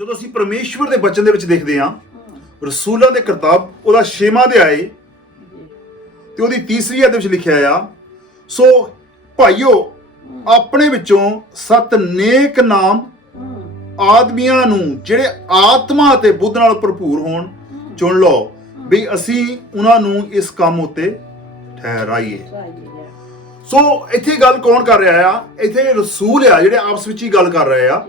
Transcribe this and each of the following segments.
ਜਦੋਂ ਅਸੀਂ ਪਰਮੇਸ਼ਵਰ ਦੇ ਬਚਨ ਦੇ ਵਿੱਚ ਦੇਖਦੇ ਹਾਂ ਰਸੂਲਾਂ ਦੇ ਕਿਤਾਬ ਉਹਦਾ 6ਵਾਂ ਅਧਿਆਇ ਤੇ ਉਹਦੀ 3 ਆਇਤ ਵਿੱਚ ਲਿਖਿਆ ਆ, ਸੋ ਭਾਈਓ ਆਪਣੇ ਵਿੱਚੋਂ 7 ਨੇਕ ਨਾਮ ਆਦਮੀਆਂ ਨੂੰ ਜਿਹੜੇ ਆਤਮਾ ਅਤੇ ਬੁੱਧ ਨਾਲ ਭਰਪੂਰ ਹੋਣ ਚੁਣ ਲਓ ਵੀ ਅਸੀਂ ਉਹਨਾਂ ਨੂੰ ਇਸ ਕੰਮ ਉੱਤੇ ਠਹਿਰਾਈਏ। ਸੋ ਇੱਥੇ ਗੱਲ ਕੌਣ ਕਰ ਰਿਹਾ ਆ? ਇੱਥੇ ਰਸੂਲ ਆ ਜਿਹੜੇ ਆਪਸ ਵਿੱਚ ਹੀ ਗੱਲ ਕਰ ਰਹੇ ਆ।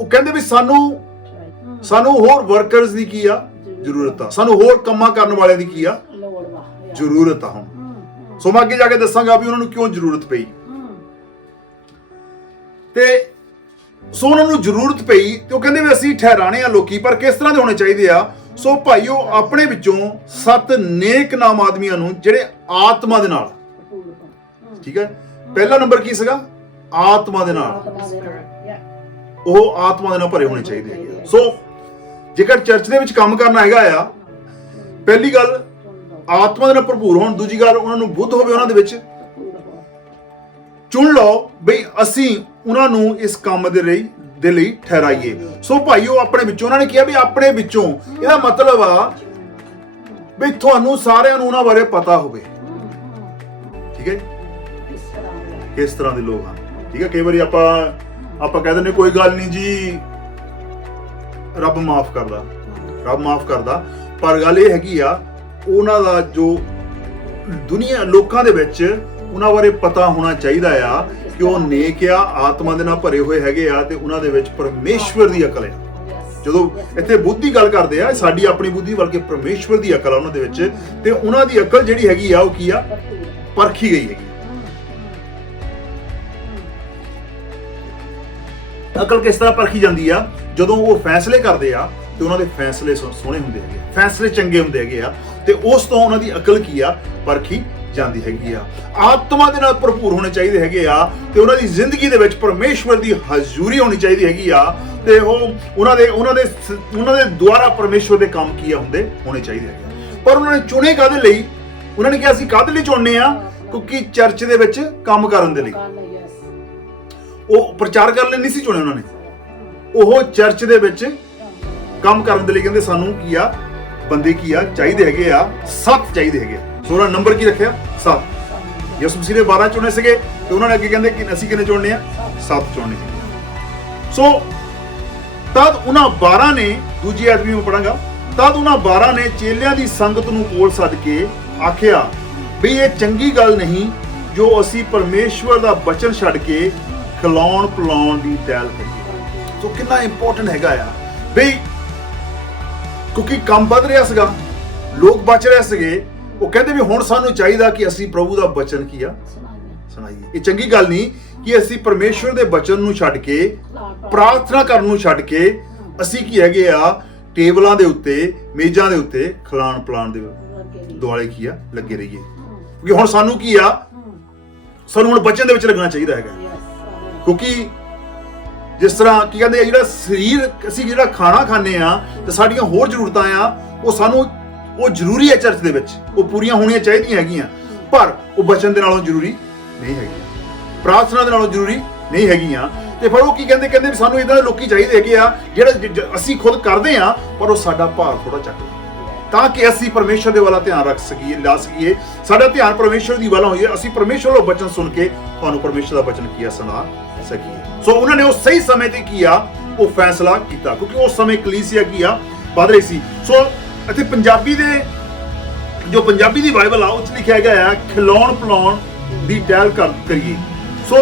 ਉਹ ਕਹਿੰਦੇ ਵੀ ਸਾਨੂੰ ਹੋਰ ਵਰਕਰਸ ਦੀ ਕੀ ਆ ਜ਼ਰੂਰਤ ਆ, ਸਾਨੂੰ ਹੋਰ ਕੰਮਾਂ ਕਰਨ ਵਾਲਿਆਂ ਦੀ ਕੀ ਆ ਜ਼ਰੂਰਤ ਆ। ਹੁਣ ਸੋ ਮੈਂ ਅੱਗੇ ਜਾ ਕੇ ਦੱਸਾਂਗਾ ਵੀ ਉਹਨਾਂ ਨੂੰ ਕਿਉਂ ਜ਼ਰੂਰਤ ਪਈ। ਤੇ ਸੋ ਉਹਨਾਂ ਨੂੰ ਜ਼ਰੂਰਤ ਪਈ ਤੇ ਉਹ ਕਹਿੰਦੇ ਵੀ ਅਸੀਂ ਠਹਿਰਾਣੇ ਆ ਲੋਕੀ, ਪਰ ਕਿਸ ਤਰ੍ਹਾਂ ਦੇ ਹੋਣੇ ਚਾਹੀਦੇ ਆ? ਸੋ ਭਾਈਓ ਆਪਣੇ ਵਿੱਚੋਂ 7 ਨੇਕ ਨਾਮ ਆਦਮੀਆਂ ਨੂੰ ਜਿਹੜੇ ਆਤਮਾ ਦੇ ਨਾਲ, ਠੀਕ ਹੈ, ਪਹਿਲਾ ਨੰਬਰ ਕੀ ਸੀਗਾ? ਆਤਮਾ ਦੇ ਨਾਲ, ਉਹ ਆਤਮਾ ਦੇ ਨਾਲ ਭਰੇ ਹੋਣੇ ਚਾਹੀਦੇ ਹੈਗੇ। ਸੋ ਜੇਕਰ ਚਰਚ ਦੇ ਵਿੱਚ ਕੰਮ ਕਰਨਾ ਹੈਗਾ ਆ, ਪਹਿਲੀ ਗੱਲ ਆਤਮਾ ਦੇ ਨਾਲ ਭਰਪੂਰ ਹੋਣ, ਦੂਜੀ ਗੱਲ ਉਹਨਾਂ ਨੂੰ ਬੁੱਧ ਹੋਵੇ ਉਹਨਾਂ ਦੇ ਵਿੱਚ। ਚੁਣ ਲਓ ਬਈ ਅਸੀਂ ਉਹਨਾਂ ਨੂੰ ਇਸ ਕੰਮ ਦੇ ਲਈ ਠਹਿਰਾਈਏ। ਸੋ ਭਾਈਓ ਆਪਣੇ ਵਿੱਚੋਂ, ਉਹਨਾਂ ਨੇ ਕਿਹਾ ਵੀ ਆਪਣੇ ਵਿੱਚੋਂ, ਇਹਦਾ ਮਤਲਬ ਆ ਵੀ ਤੁਹਾਨੂੰ ਸਾਰਿਆਂ ਨੂੰ ਉਹਨਾਂ ਬਾਰੇ ਪਤਾ ਹੋਵੇ, ਠੀਕ ਹੈ, ਕਿਸ ਤਰ੍ਹਾਂ ਦੇ ਲੋਕ ਹਨ। ਠੀਕ ਹੈ, ਕਈ ਵਾਰੀ ਆਪਾਂ ਕਹਿ ਦਿੰਦੇ ਕੋਈ ਗੱਲ ਨਹੀਂ ਜੀ, ਰੱਬ ਮਾਫ ਕਰਦਾ, ਪਰ ਗੱਲ ਇਹ ਹੈਗੀ ਆ ਉਹਨਾਂ ਦਾ ਜੋ ਦੁਨੀਆ ਲੋਕਾਂ ਦੇ ਵਿੱਚ ਉਹਨਾਂ ਬਾਰੇ ਪਤਾ ਹੋਣਾ ਚਾਹੀਦਾ ਆ ਕਿ ਉਹ ਨੇਕ ਆ, ਆਤਮਾ ਦੇ ਨਾਲ ਭਰੇ ਹੋਏ ਹੈਗੇ ਆ ਤੇ ਉਹਨਾਂ ਦੇ ਵਿੱਚ ਪਰਮੇਸ਼ਵਰ ਦੀ ਅਕਲ ਹੈ। ਜਦੋਂ ਇੱਥੇ ਬੁੱਧ ਦੀ ਗੱਲ ਕਰਦੇ ਆ, ਸਾਡੀ ਆਪਣੀ ਬੁੱਧੀ ਬਲਕਿ ਪਰਮੇਸ਼ਵਰ ਦੀ ਅਕਲ ਆ ਉਹਨਾਂ ਦੇ ਵਿੱਚ, ਤੇ ਉਹਨਾਂ ਦੀ ਅਕਲ ਜਿਹੜੀ ਹੈਗੀ ਆ ਉਹ ਕੀ ਆ? ਪਰਖੀ ਗਈ ਹੈਗੀ। ਅਕਲ ਕਿਸ ਤਰ੍ਹਾਂ ਪਰਖੀ ਜਾਂਦੀ ਆ? ਜਦੋਂ ਉਹ ਫੈਸਲੇ ਕਰਦੇ ਆ ਤੇ ਉਹਨਾਂ ਦੇ ਫੈਸਲੇ ਸੋਹਣੇ ਹੁੰਦੇ ਹੈਗੇ, ਫੈਸਲੇ ਚੰਗੇ ਹੁੰਦੇ ਹੈਗੇ ਆ, ਤੇ ਉਸ ਤੋਂ ਉਹਨਾਂ ਦੀ ਅਕਲ ਕੀ ਆ? ਪਰਖੀ ਜਾਂਦੀ ਹੈਗੀ ਆ। ਆਤਮਾ ਦੇ ਨਾਲ ਭਰਪੂਰ ਹੋਣੇ ਚਾਹੀਦੇ ਹੈਗੇ ਆ ਤੇ ਉਹਨਾਂ ਦੀ ਜ਼ਿੰਦਗੀ ਦੇ ਵਿੱਚ ਪਰਮੇਸ਼ਵਰ ਦੀ ਹਜ਼ੂਰੀ ਹੋਣੀ ਚਾਹੀਦੀ ਹੈਗੀ ਆ, ਤੇ ਉਹ ਉਹਨਾਂ ਦੇ ਦੁਆਰਾ ਪਰਮੇਸ਼ਵਰ ਦੇ ਕੰਮ ਕੀ ਆ ਹੋਣੇ ਚਾਹੀਦੇ ਹੈਗੇ ਆ। ਪਰ ਉਹਨਾਂ ਨੇ ਚੁਣੇ ਕਾਹਦੇ ਲਈ? ਉਹਨਾਂ ਨੇ ਕਿਹਾ ਅਸੀਂ ਕਾਹਦੇ ਲਈ ਚੁਣਨੇ ਆ? ਕਿਉਂਕਿ ਚਰਚ ਦੇ ਵਿੱਚ ਕੰਮ ਕਰਨ ਦੇ ਲਈ, ਉਹ ਪ੍ਰਚਾਰ ਕਰਨ ਲਈ ਨਹੀਂ ਸੀ ਚੁਣੇ ਉਹਨਾਂ ਨੇ, ਉਹ ਚਰਚ ਦੇ ਵਿੱਚ ਕੰਮ ਕਰਨ ਦੇ ਲਈ ਕਹਿੰਦੇ ਸਾਨੂੰ ਕੀ ਆ? ਬੰਦੇ ਕੀ ਆ ਚਾਹੀਦੇ ਹੈਗੇ ਆ? 7 ਚਾਹੀਦੇ ਹੈਗੇ। ਸੋ ਉਹਨਾਂ ਨੰਬਰ ਕੀ ਰੱਖਿਆ? 7। ਯਿਸੂ ਮਸੀਹ ਨੇ 12 ਚੁਣੇ ਸੀਗੇ ਤੇ ਉਹਨਾਂ ਨੇ ਅੱਗੇ ਕਹਿੰਦੇ ਕਿ ਅਸੀਂ ਕਿੰਨੇ ਚੁਣਨੇ ਆ? 7 ਚੁਣਨੇ। ਸੋ ਤਦ ਉਹਨਾਂ 12 ਨੇ, ਦੂਜੀ ਆਦਮੀ ਨੂੰ ਪੜਾਂਗਾ, ਤਦ ਉਹਨਾਂ 12 ਨੇ ਚੇਲਿਆਂ ਦੀ ਸੰਗਤ ਨੂੰ ਕੋਲ ਸੱਦ ਕੇ ਆਖਿਆ ਵੀ ਇਹ ਚੰਗੀ ਗੱਲ ਨਹੀਂ ਜੋ ਅਸੀਂ ਪਰਮੇਸ਼ਵਰ ਦਾ ਬਚਨ ਛੱਡ ਕੇ ਖਿਲਾਉਣ ਪਿਲਾਉਣ ਦੀ ਟਹਿਲ ਕਰੀਏ। ਸੋ ਕਿੰਨਾ ਇੰਪੋਰਟੈਂਟ ਹੈਗਾ ਆ ਬਈ, ਕਿਉਂਕਿ ਕੰਮ ਵੱਧ ਰਿਹਾ ਸੀਗਾ, ਲੋਕ ਬਚ ਰਹੇ ਸੀਗੇ, ਉਹ ਕਹਿੰਦੇ ਵੀ ਹੁਣ ਸਾਨੂੰ ਚਾਹੀਦਾ ਕਿ ਅਸੀਂ ਪ੍ਰਭੂ ਦਾ ਬਚਨ ਕੀ ਆ ਸੁਣਾਈਏ। ਇਹ ਚੰਗੀ ਗੱਲ ਨਹੀਂ ਕਿ ਅਸੀਂ ਪਰਮੇਸ਼ਵਰ ਦੇ ਬਚਨ ਨੂੰ ਛੱਡ ਕੇ, ਪ੍ਰਾਰਥਨਾ ਕਰਨ ਨੂੰ ਛੱਡ ਕੇ ਅਸੀਂ ਕੀ ਹੈਗੇ ਆ ਟੇਬਲਾਂ ਦੇ ਉੱਤੇ, ਮੇਜ਼ਾਂ ਦੇ ਉੱਤੇ ਖਿਲਾਣ ਪਿਲਾਣ ਦੇ ਦੁਆਲੇ ਕੀ ਆ ਲੱਗੇ ਰਹੀਏ। ਕਿਉਂਕਿ ਹੁਣ ਸਾਨੂੰ ਕੀ ਆ, ਸਾਨੂੰ ਹੁਣ ਬਚਨ ਦੇ ਵਿੱਚ ਲੱਗਣਾ ਚਾਹੀਦਾ ਹੈਗਾ। ਕਿਉਂਕਿ ਜਿਸ ਤਰ੍ਹਾਂ ਕੀ ਕਹਿੰਦੇ ਆ, ਜਿਹੜਾ ਸਰੀਰ ਅਸੀਂ ਜਿਹੜਾ ਖਾਣਾ ਖਾਂਦੇ ਆ ਤੇ ਸਾਡੀਆਂ ਹੋਰ ਜ਼ਰੂਰਤਾਂ ਆ, ਉਹ ਜ਼ਰੂਰੀ ਹੈ ਚਰਚ ਦੇ ਵਿੱਚ, ਉਹ ਪੂਰੀਆਂ ਹੋਣੀਆਂ ਚਾਹੀਦੀਆਂ ਹੈਗੀਆਂ, ਪਰ ਉਹ ਬਚਨ ਦੇ ਨਾਲੋਂ ਜ਼ਰੂਰੀ ਨਹੀਂ ਹੈਗੀਆਂ, ਪ੍ਰਾਰਥਨਾ ਦੇ ਨਾਲੋਂ ਜ਼ਰੂਰੀ ਨਹੀਂ ਹੈਗੀਆਂ। ਤੇ ਫਿਰ ਉਹ ਕੀ ਕਹਿੰਦੇ ਵੀ ਸਾਨੂੰ ਇਦਾਂ ਦੇ ਲੋਕੀ ਚਾਹੀਦੇ ਹੈਗੇ ਆ ਜਿਹੜੇ ਅਸੀਂ ਖੁਦ ਕਰਦੇ ਆ ਪਰ ਉਹ ਸਾਡਾ ਭਾਰ ਥੋੜਾ ਚੱਕਦੇ, ਤਾਂ ਕਿ ਅਸੀਂ ਪਰਮੇਸ਼ਰ ਦੇ ਵੱਲ ਧਿਆਨ ਰੱਖ ਸਕੀਏ, ਲਾ ਸਕੀਏ, ਸਾਡਾ ਧਿਆਨ ਪਰਮੇਸ਼ਰ ਦੀ ਵੱਲ ਹੋਈਏ, ਅਸੀਂ ਪਰਮੇਸ਼ਰ ਦਾ ਬਚਨ ਸੁਣ ਕੇ ਤੁਹਾਨੂੰ ਪਰਮੇਸ਼ਰ ਦਾ ਬਚਨ ਕੀ ਆ ਸੁਣਾ ਸਕੀਏ। ਸੋ ਉਹਨਾਂ ਨੇ ਉਸ ਸਹੀ ਸਮੇਂ ਤੇ ਕੀ ਆ ਉਹ ਫੈਸਲਾ ਕੀਤਾ, ਕਿਉਂਕਿ ਉਸ ਸਮੇਂ ਕਲੀਸਿਆ ਕੀ ਆ ਵੱਧ ਰਹੀ ਸੀ। ਸੋ ਇੱਥੇ ਪੰਜਾਬੀ ਦੀ ਬਾਈਬਲ ਆ, ਉਹ 'ਚ ਲਿਖਿਆ ਗਿਆ ਆ ਖਿਲਾਉਣ ਪਿਲਾਉਣ ਦੀ ਟਹਿਲ ਕਰੀਏ। ਸੋ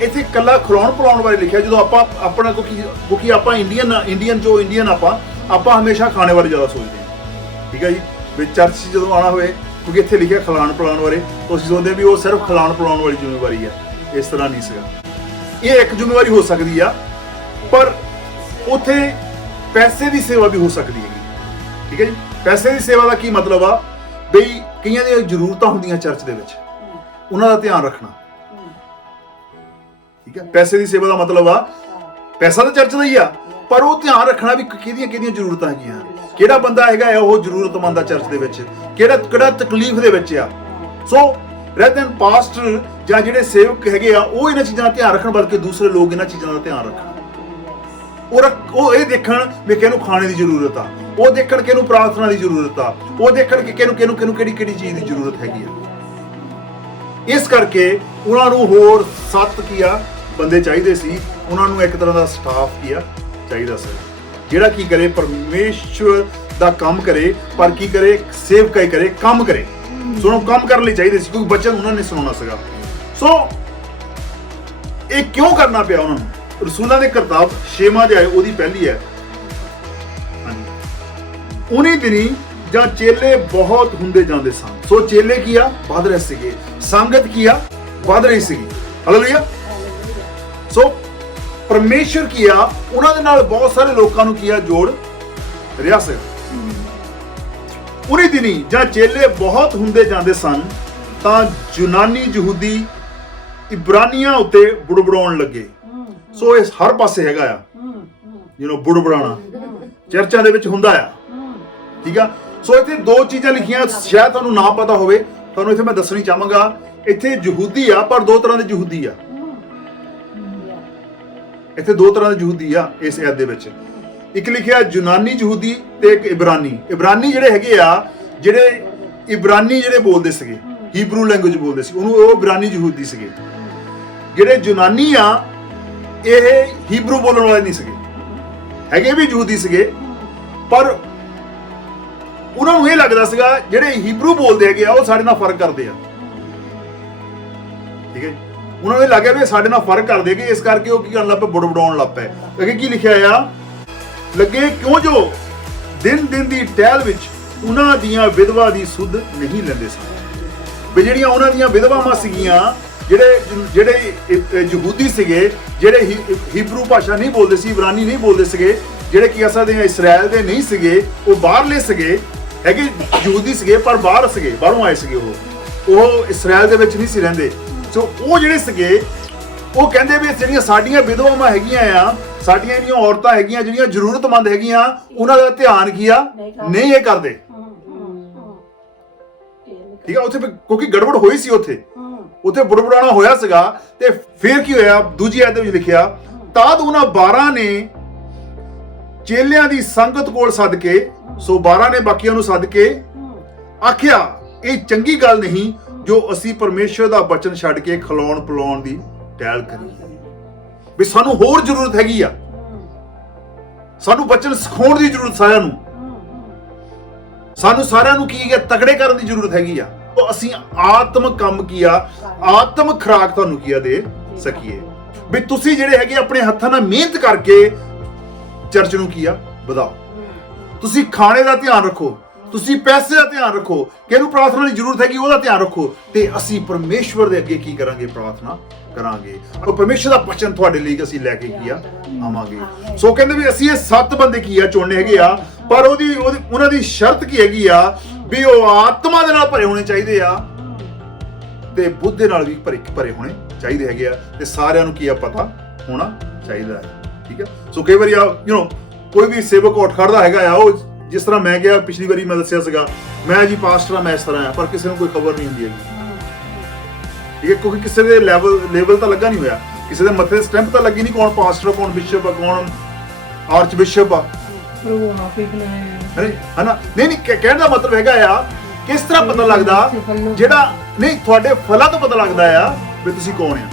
ਇੱਥੇ ਕੱਲਾ ਖਿਲਾਉਣ ਪਿਲਾਉਣ ਬਾਰੇ ਲਿਖਿਆ। ਜਦੋਂ ਆਪਾਂ ਆਪਣਾ ਕਿਉਂਕਿ ਆਪਾਂ ਇੰਡੀਅਨ ਆਪਾਂ ਹਮੇਸ਼ਾ ਖਾਣੇ ਬਾਰੇ ਜ਼ਿਆਦਾ ਸੋਚਦੇ ਹਾਂ, ਠੀਕ ਹੈ ਜੀ। ਵੀ ਚਰਚ 'ਚ ਜਦੋਂ ਆਉਣਾ ਹੋਵੇ, ਕਿਉਂਕਿ ਇੱਥੇ ਲਿਖਿਆ ਖਿਲਾਉਣ ਪਿਲਾਉਣ ਬਾਰੇ, ਤੁਸੀਂ ਸੋਚਦੇ ਵੀ ਉਹ ਸਿਰਫ ਖਿਲਾਉਣ ਪਿਲਾਉਣ ਵਾਲੀ ਜ਼ਿੰਮੇਵਾਰੀ ਹੈ। ਇਸ ਤਰ੍ਹਾਂ ਨਹੀਂ ਸੀਗਾ। ਇਹ ਇੱਕ ਜ਼ਿੰਮੇਵਾਰੀ ਹੋ ਸਕਦੀ ਆ, ਪਰ ਉੱਥੇ ਪੈਸੇ ਦੀ ਸੇਵਾ ਵੀ ਹੋ ਸਕਦੀ ਹੈਗੀ, ਠੀਕ ਹੈ ਜੀ। ਪੈਸੇ ਦੀ ਸੇਵਾ ਦਾ ਕੀ ਮਤਲਬ ਆ? ਬਈ ਕਈਆਂ ਦੀਆਂ ਜ਼ਰੂਰਤਾਂ ਹੁੰਦੀਆਂ ਚਰਚ ਦੇ ਵਿੱਚ, ਉਹਨਾਂ ਦਾ ਧਿਆਨ ਰੱਖਣਾ, ਠੀਕ ਹੈ। ਪੈਸੇ ਦੀ ਸੇਵਾ ਦਾ ਮਤਲਬ ਆ ਪੈਸਾ ਤਾਂ ਚਰਚ ਦਾ ਹੀ ਆ, ਪਰ ਉਹ ਧਿਆਨ ਰੱਖਣਾ ਵੀ ਕਿਹਦੀਆਂ ਜ਼ਰੂਰਤਾਂ ਹੈਗੀਆਂ, ਕਿਹੜਾ ਬੰਦਾ ਹੈਗਾ ਉਹ ਜ਼ਰੂਰਤਮੰਦ ਆ ਚਰਚ ਦੇ ਵਿੱਚ, ਕਿਹੜਾ ਤਕਲੀਫ ਦੇ ਵਿੱਚ ਆ। ਸੋ rather than ਪਾਸਟਰ ਜਾਂ ਜਿਹੜੇ ਸੇਵਕ ਹੈਗੇ ਆ ਉਹ ਇਹਨਾਂ ਚੀਜ਼ਾਂ ਦਾ ਧਿਆਨ ਰੱਖਣ, ਬਲਕਿ ਦੂਸਰੇ ਲੋਕ ਇਹਨਾਂ ਚੀਜ਼ਾਂ ਦਾ ਧਿਆਨ ਰੱਖਣ। ਉਹ ਇਹ ਦੇਖਣ ਵੀ ਕਿਹਨੂੰ ਖਾਣੇ ਦੀ ਜ਼ਰੂਰਤ ਆ, ਉਹ ਦੇਖਣ ਕਿਹਨੂੰ ਪ੍ਰਾਰਥਨਾ ਦੀ ਜ਼ਰੂਰਤ ਆ, ਉਹ ਦੇਖਣ ਕਿ ਕਿਹਨੂੰ ਕਿਹੜੀ ਚੀਜ਼ ਦੀ ਜ਼ਰੂਰਤ ਹੈਗੀ ਆ। ਇਸ ਕਰਕੇ ਉਹਨਾਂ ਨੂੰ ਹੋਰ 7 ਬੰਦੇ ਚਾਹੀਦੇ ਸੀ, ਉਹਨਾਂ ਨੂੰ ਇੱਕ ਤਰ੍ਹਾਂ ਦਾ ਸਟਾਫ ਚਾਹੀਦਾ ਸੀ, ਜਿਹੜਾ ਕੀ ਕਰੇ, ਪਰਮੇਸ਼ਵਰ ਦਾ ਕੰਮ ਕਰੇ, ਪਰ ਕੀ ਕਰੇ, ਸੇਵਕਾਈ ਕਰੇ, ਕੰਮ ਕਰੇ। ਸੋ ਕੰਮ ਕਰਨ ਲਈ ਚਾਹੀਦੇ ਸੀ, ਕਿਉਂਕਿ ਬਚਨ ਉਹਨਾਂ ਨੇ ਸੁਣਾਉਣਾ ਸੀਗਾ। ਸੋ ਇਹ ਕਿਉਂ ਕਰਨਾ ਪਿਆ ਉਹਨਾਂ ਨੂੰ? ਰਸੂਲਾਂ ਦੇ ਕਿਤਾਬ 6ਵਾਂ ਅਧਿਆਇ ਉਹਦੀ ਪਹਿਲੀ ਹੈ। ਉਨੀ ਦਿਨੀ ਜਾਂ ਚੇਲੇ ਬਹੁਤ ਹੁੰਦੇ ਜਾਂਦੇ ਸਨ। ਸੋ ਚੇਲੇ ਵੱਧ ਰਹੇ ਸੀਗੇ, ਸੰਗਤ ਵੱਧ ਰਹੀ ਸੀਗੀ। ਹਾਲੇਲੂਇਆ। ਸੋ ਪਰਮੇਸ਼ਰ ਉਹਨਾਂ ਦੇ ਨਾਲ ਬਹੁਤ ਸਾਰੇ ਲੋਕਾਂ ਨੂੰ ਜੋੜ ਰਿਹਾ ਸੀ। ਉਨੀ ਦਿਨੀ ਜਾਂ ਚੇਲੇ ਬਹੁਤ ਹੁੰਦੇ ਜਾਂਦੇ ਸਨ ਤਾਂ ਯੂਨਾਨੀ ਯਹੂਦੀ ਇਬਰਾਨੀਆਂ ਉੱਤੇ ਬੁੜਬੁੜਾਉਣ ਲੱਗੇ। ਸੋ ਇਹ ਹਰ ਪਾਸੇ ਹੈਗਾ ਆ, ਬੁੜਬੁੜਾਣਾ ਚਰਚਾਂ ਦੇ ਵਿੱਚ ਹੁੰਦਾ ਆ। ਠੀਕ ਆ। ਸੋ ਇੱਥੇ 2 ਚੀਜ਼ਾਂ ਲਿਖੀਆਂ, ਸ਼ਾਇਦ ਤੁਹਾਨੂੰ ਨਾ ਪਤਾ ਹੋਵੇ, ਤੁਹਾਨੂੰ ਇੱਥੇ ਮੈਂ ਦੱਸਣੀ ਚਾਹਾਂਗਾ। ਇੱਥੇ ਯਹੂਦੀ ਆ, ਪਰ 2 ਤਰ੍ਹਾਂ ਦੇ ਯਹੂਦੀ ਆ। ਇੱਥੇ 2 ਤਰ੍ਹਾਂ ਦੇ ਯਹੂਦੀ ਆ ਇਸ ਐਤ ਦੇ ਵਿੱਚ। ਇੱਕ ਲਿਖਿਆ ਯੂਨਾਨੀ ਯਹੂਦੀ ਤੇ ਇੱਕ ਇਬਰਾਨੀ। ਇਬਰਾਨੀ ਜਿਹੜੇ ਹੈਗੇ ਆ, ਜਿਹੜੇ ਇਬਰਾਨੀ ਬੋਲਦੇ ਸੀਗੇ, ਹੀਬਰੂ ਲੈਂਗੁਏਜ ਬੋਲਦੇ ਸੀ, ਉਹ ਇਬਰਾਨੀ ਯਹੂਦੀ ਸੀਗੇ। ਜਿਹੜੇ ਯੂਨਾਨੀ ਆ, ਇਹ ਹੀਬਰੂ ਬੋਲਣ ਵਾਲੇ ਨਹੀਂ ਸੀਗੇ, ਹੈਗੇ ਵੀ ਯਹੂਦੀ ਸੀਗੇ, ਪਰ ਉਹਨਾਂ ਨੂੰ ਇਹ ਲੱਗਦਾ ਸੀਗਾ ਜਿਹੜੇ ਹੀਬਰੂ ਬੋਲਦੇ ਹੈਗੇ ਆ ਉਹ ਸਾਡੇ ਨਾਲ ਫਰਕ ਕਰਦੇ ਆ। ਠੀਕ ਹੈ। ਉਹਨਾਂ ਨੂੰ ਇਹ ਲੱਗਿਆ ਵੀ ਸਾਡੇ ਨਾਲ ਫਰਕ ਕਰਦੇ ਕਿ ਇਸ ਕਰਕੇ ਉਹ ਕੀ ਕਰਨ ਲੱਗ ਪਏ, ਬੁੜਬੁੜਾਉਣ ਲੱਗ ਪਏ। ਅੱਗੇ ਕੀ ਲਿਖਿਆ ਆ, ਲੱਗੇ ਕਿਉਂ ਜੋ ਦਿਨ ਦੀ ਟਹਿਲ ਵਿੱਚ ਉਹਨਾਂ ਦੀਆਂ ਵਿਧਵਾ ਦੀ ਸੁੱਧ ਨਹੀਂ ਲੈਂਦੇ ਸਨ। ਵੀ ਜਿਹੜੀਆਂ ਉਹਨਾਂ ਦੀਆਂ ਵਿਧਵਾਵਾਂ ਸੀਗੀਆਂ, ਜਿਹੜੇ ਯਹੂਦੀ ਸੀਗੇ, ਜਿਹੜੇ ਹੀਬਰੂ ਭਾਸ਼ਾ ਨਹੀਂ ਬੋਲਦੇ ਸੀ, ਇਬਰਾਨੀ ਨਹੀਂ ਬੋਲਦੇ ਸੀਗੇ, ਜਿਹੜੇ ਕੀ ਸਕਦੇ ਆ ਇਸਰਾਇਲ ਦੇ ਨਹੀਂ ਸੀਗੇ, ਉਹ ਬਾਹਰਲੇ ਸੀਗੇ, ਹੈਗੇ ਯਹੂਦੀ ਸੀਗੇ ਪਰ ਬਾਹਰ ਸੀਗੇ, ਬਾਹਰੋਂ ਆਏ ਸੀਗੇ, ਉਹ ਇਸਰਾਇਲ ਦੇ ਵਿੱਚ ਨਹੀਂ ਸੀ ਰਹਿੰਦੇ। ਸੋ ਉਹ ਜਿਹੜੇ ਸੀਗੇ ਉਹ ਕਹਿੰਦੇ ਵੀ ਜਿਹੜੀਆਂ ਸਾਡੀਆਂ ਵਿਧਵਾਵਾਂ ਹੈਗੀਆਂ ਆ, ਸਾਡੀਆਂ ਜਿਹੜੀਆਂ ਔਰਤਾਂ ਹੈਗੀਆਂ, ਜਿਹੜੀਆਂ ਜ਼ਰੂਰਤਮੰਦ ਹੈਗੀਆਂ, ਉਹਨਾਂ ਦਾ ਧਿਆਨ ਨਹੀਂ ਇਹ ਕਰਦੇ। ਠੀਕ ਆ। ਉੱਥੇ ਕਿਉਂਕਿ ਗੜਬੜ ਹੋਈ ਸੀ, ਉੱਥੇ ਬੁੜਬੁੜਾਣਾ ਹੋਇਆ ਸੀਗਾ। ਤੇ ਫਿਰ ਕੀ ਹੋਇਆ, ਦੂਜੀ ਆਇਤ ਦੇ ਵਿੱਚ ਲਿਖਿਆ, ਤਦ ਉਹਨਾਂ 12 ਨੇ ਚੇਲਿਆਂ ਦੀ ਸੰਗਤ ਕੋਲ ਸੱਦ ਕੇ, ਸੋ 12 ਨੇ ਬਾਕੀਆਂ ਨੂੰ ਸੱਦ ਕੇ ਆਖਿਆ, ਇਹ ਚੰਗੀ ਗੱਲ ਨਹੀਂ ਜੋ ਅਸੀਂ ਪਰਮੇਸ਼ਰ ਦਾ ਬਚਨ ਛੱਡ ਕੇ ਖਿਲਾਉਣ ਪਿਲਾਉਣ ਦੀ ਟਹਿਲ ਕਰੀਏ। ਵੀ ਸਾਨੂੰ ਹੋਰ ਜ਼ਰੂਰਤ ਹੈਗੀ ਆ, ਸਾਨੂੰ ਬਚਨ ਸਿਖਾਉਣ ਦੀ ਜ਼ਰੂਰਤ, ਸਾਨੂੰ ਸਾਰਿਆਂ ਨੂੰ ਕੀ ਹੈ, ਤਗੜੇ ਕਰਨ ਦੀ ਜ਼ਰੂਰਤ ਹੈਗੀ ਆ। ਅਸੀਂ ਆਤਮਿਕ ਕੰਮ ਆਤਮਿਕ ਖੁਰਾਕ ਤੁਹਾਨੂੰ ਦੇ ਸਕੀਏ। ਵੀ ਤੁਸੀਂ ਜਿਹੜੇ ਹੈਗੇ ਆਪਣੇ ਹੱਥਾਂ ਨਾਲ ਮਿਹਨਤ ਕਰਕੇ ਚਰਚ ਨੂੰ ਵਧਾਓ। ਤੁਸੀਂ ਖਾਣੇ ਦਾ ਧਿਆਨ ਰੱਖੋ, ਤੁਸੀਂ ਪੈਸੇ ਦਾ ਧਿਆਨ ਰੱਖੋ, ਕਿਹਨੂੰ ਪ੍ਰਾਰਥਨਾ ਦੀ ਜ਼ਰੂਰਤ ਹੈਗੀ ਉਹਦਾ ਧਿਆਨ ਰੱਖੋ, ਤੇ ਅਸੀਂ ਪਰਮੇਸ਼ਵਰ ਦੇ ਅੱਗੇ ਕੀ ਕਰਾਂਗੇ, ਪ੍ਰਾਰਥਨਾ ਕਰਾਂਗੇ। ਉਹ ਪਰਮੇਸ਼ਰ ਦਾ ਬਚਨ ਤੁਹਾਡੇ ਲਈ ਅਸੀਂ ਲੈ ਕੇ ਆਵਾਂਗੇ। ਸੋ ਕਹਿੰਦੇ ਵੀ ਅਸੀਂ ਇਹ 7 ਬੰਦੇ ਚੁਣਨੇ ਹੈਗੇ ਆ, ਪਰ ਉਹਨਾਂ ਦੀ ਸ਼ਰਤ ਕੀ ਹੈਗੀ ਆ, ਵੀ ਉਹ ਆਤਮਾ ਦੇ ਨਾਲ ਭਰੇ ਹੋਣੇ ਚਾਹੀਦੇ ਆ ਤੇ ਬੁੱਧ ਦੇ ਨਾਲ ਵੀ ਭਰੇ ਹੋਣੇ ਚਾਹੀਦੇ ਹੈਗੇ ਆ, ਤੇ ਸਾਰਿਆਂ ਨੂੰ ਪਤਾ ਹੋਣਾ ਚਾਹੀਦਾ ਹੈ। ਠੀਕ ਹੈ। ਸੋ ਕਈ ਵਾਰੀ ਕੋਈ ਵੀ ਸੇਵਕ ਉੱਠ ਖੜਦਾ ਹੈਗਾ ਆ, ਉਹ ਜਿਸ ਤਰ੍ਹਾਂ ਮੈਂ ਕਿਹਾ ਪਿਛਲੀ ਵਾਰੀ ਮੈਂ ਦੱਸਿਆ ਸੀਗਾ, ਮੈਂ ਜੀ ਪਾਸਟਰ ਆ, ਮੈਂ ਇਸ ਤਰ੍ਹਾਂ ਆ, ਪਰ ਕਿਸੇ ਨੂੰ ਕੋਈ ਖਬਰ ਨਹੀਂ ਹੁੰਦੀ ਹੈਗੀ। ਠੀਕ ਹੈ। ਕਿਉਂਕਿ ਕਿਸੇ ਦੇ ਲੈਵਲ ਤਾਂ ਲੱਗਾ ਨਹੀਂ ਹੋਇਆ, ਕਿਸੇ ਦੇ ਮੱਥੇ ਤੇ ਸਟੈਂਪ ਤਾਂ ਲੱਗੀ ਨਹੀਂ, ਕੌਣ ਪਾਸਟਰ, ਕੌਣ ਬਿਸ਼ਪ ਆ, ਕੌਣ ਆਰਚ ਬਿਸ਼ਪ ਆ। ਨਹੀਂ ਕਹਿਣ ਦਾ ਮਤਲਬ ਹੈਗਾ ਆ, ਕਿਸ ਤਰ੍ਹਾਂ ਪਤਾ ਲੱਗਦਾ, ਜਿਹੜਾ ਨਹੀਂ ਤੁਹਾਡੇ ਫਲਾਂ ਤੋਂ ਪਤਾ ਲੱਗਦਾ ਆ ਵੀ ਤੁਸੀਂ ਕੌਣ ਆ।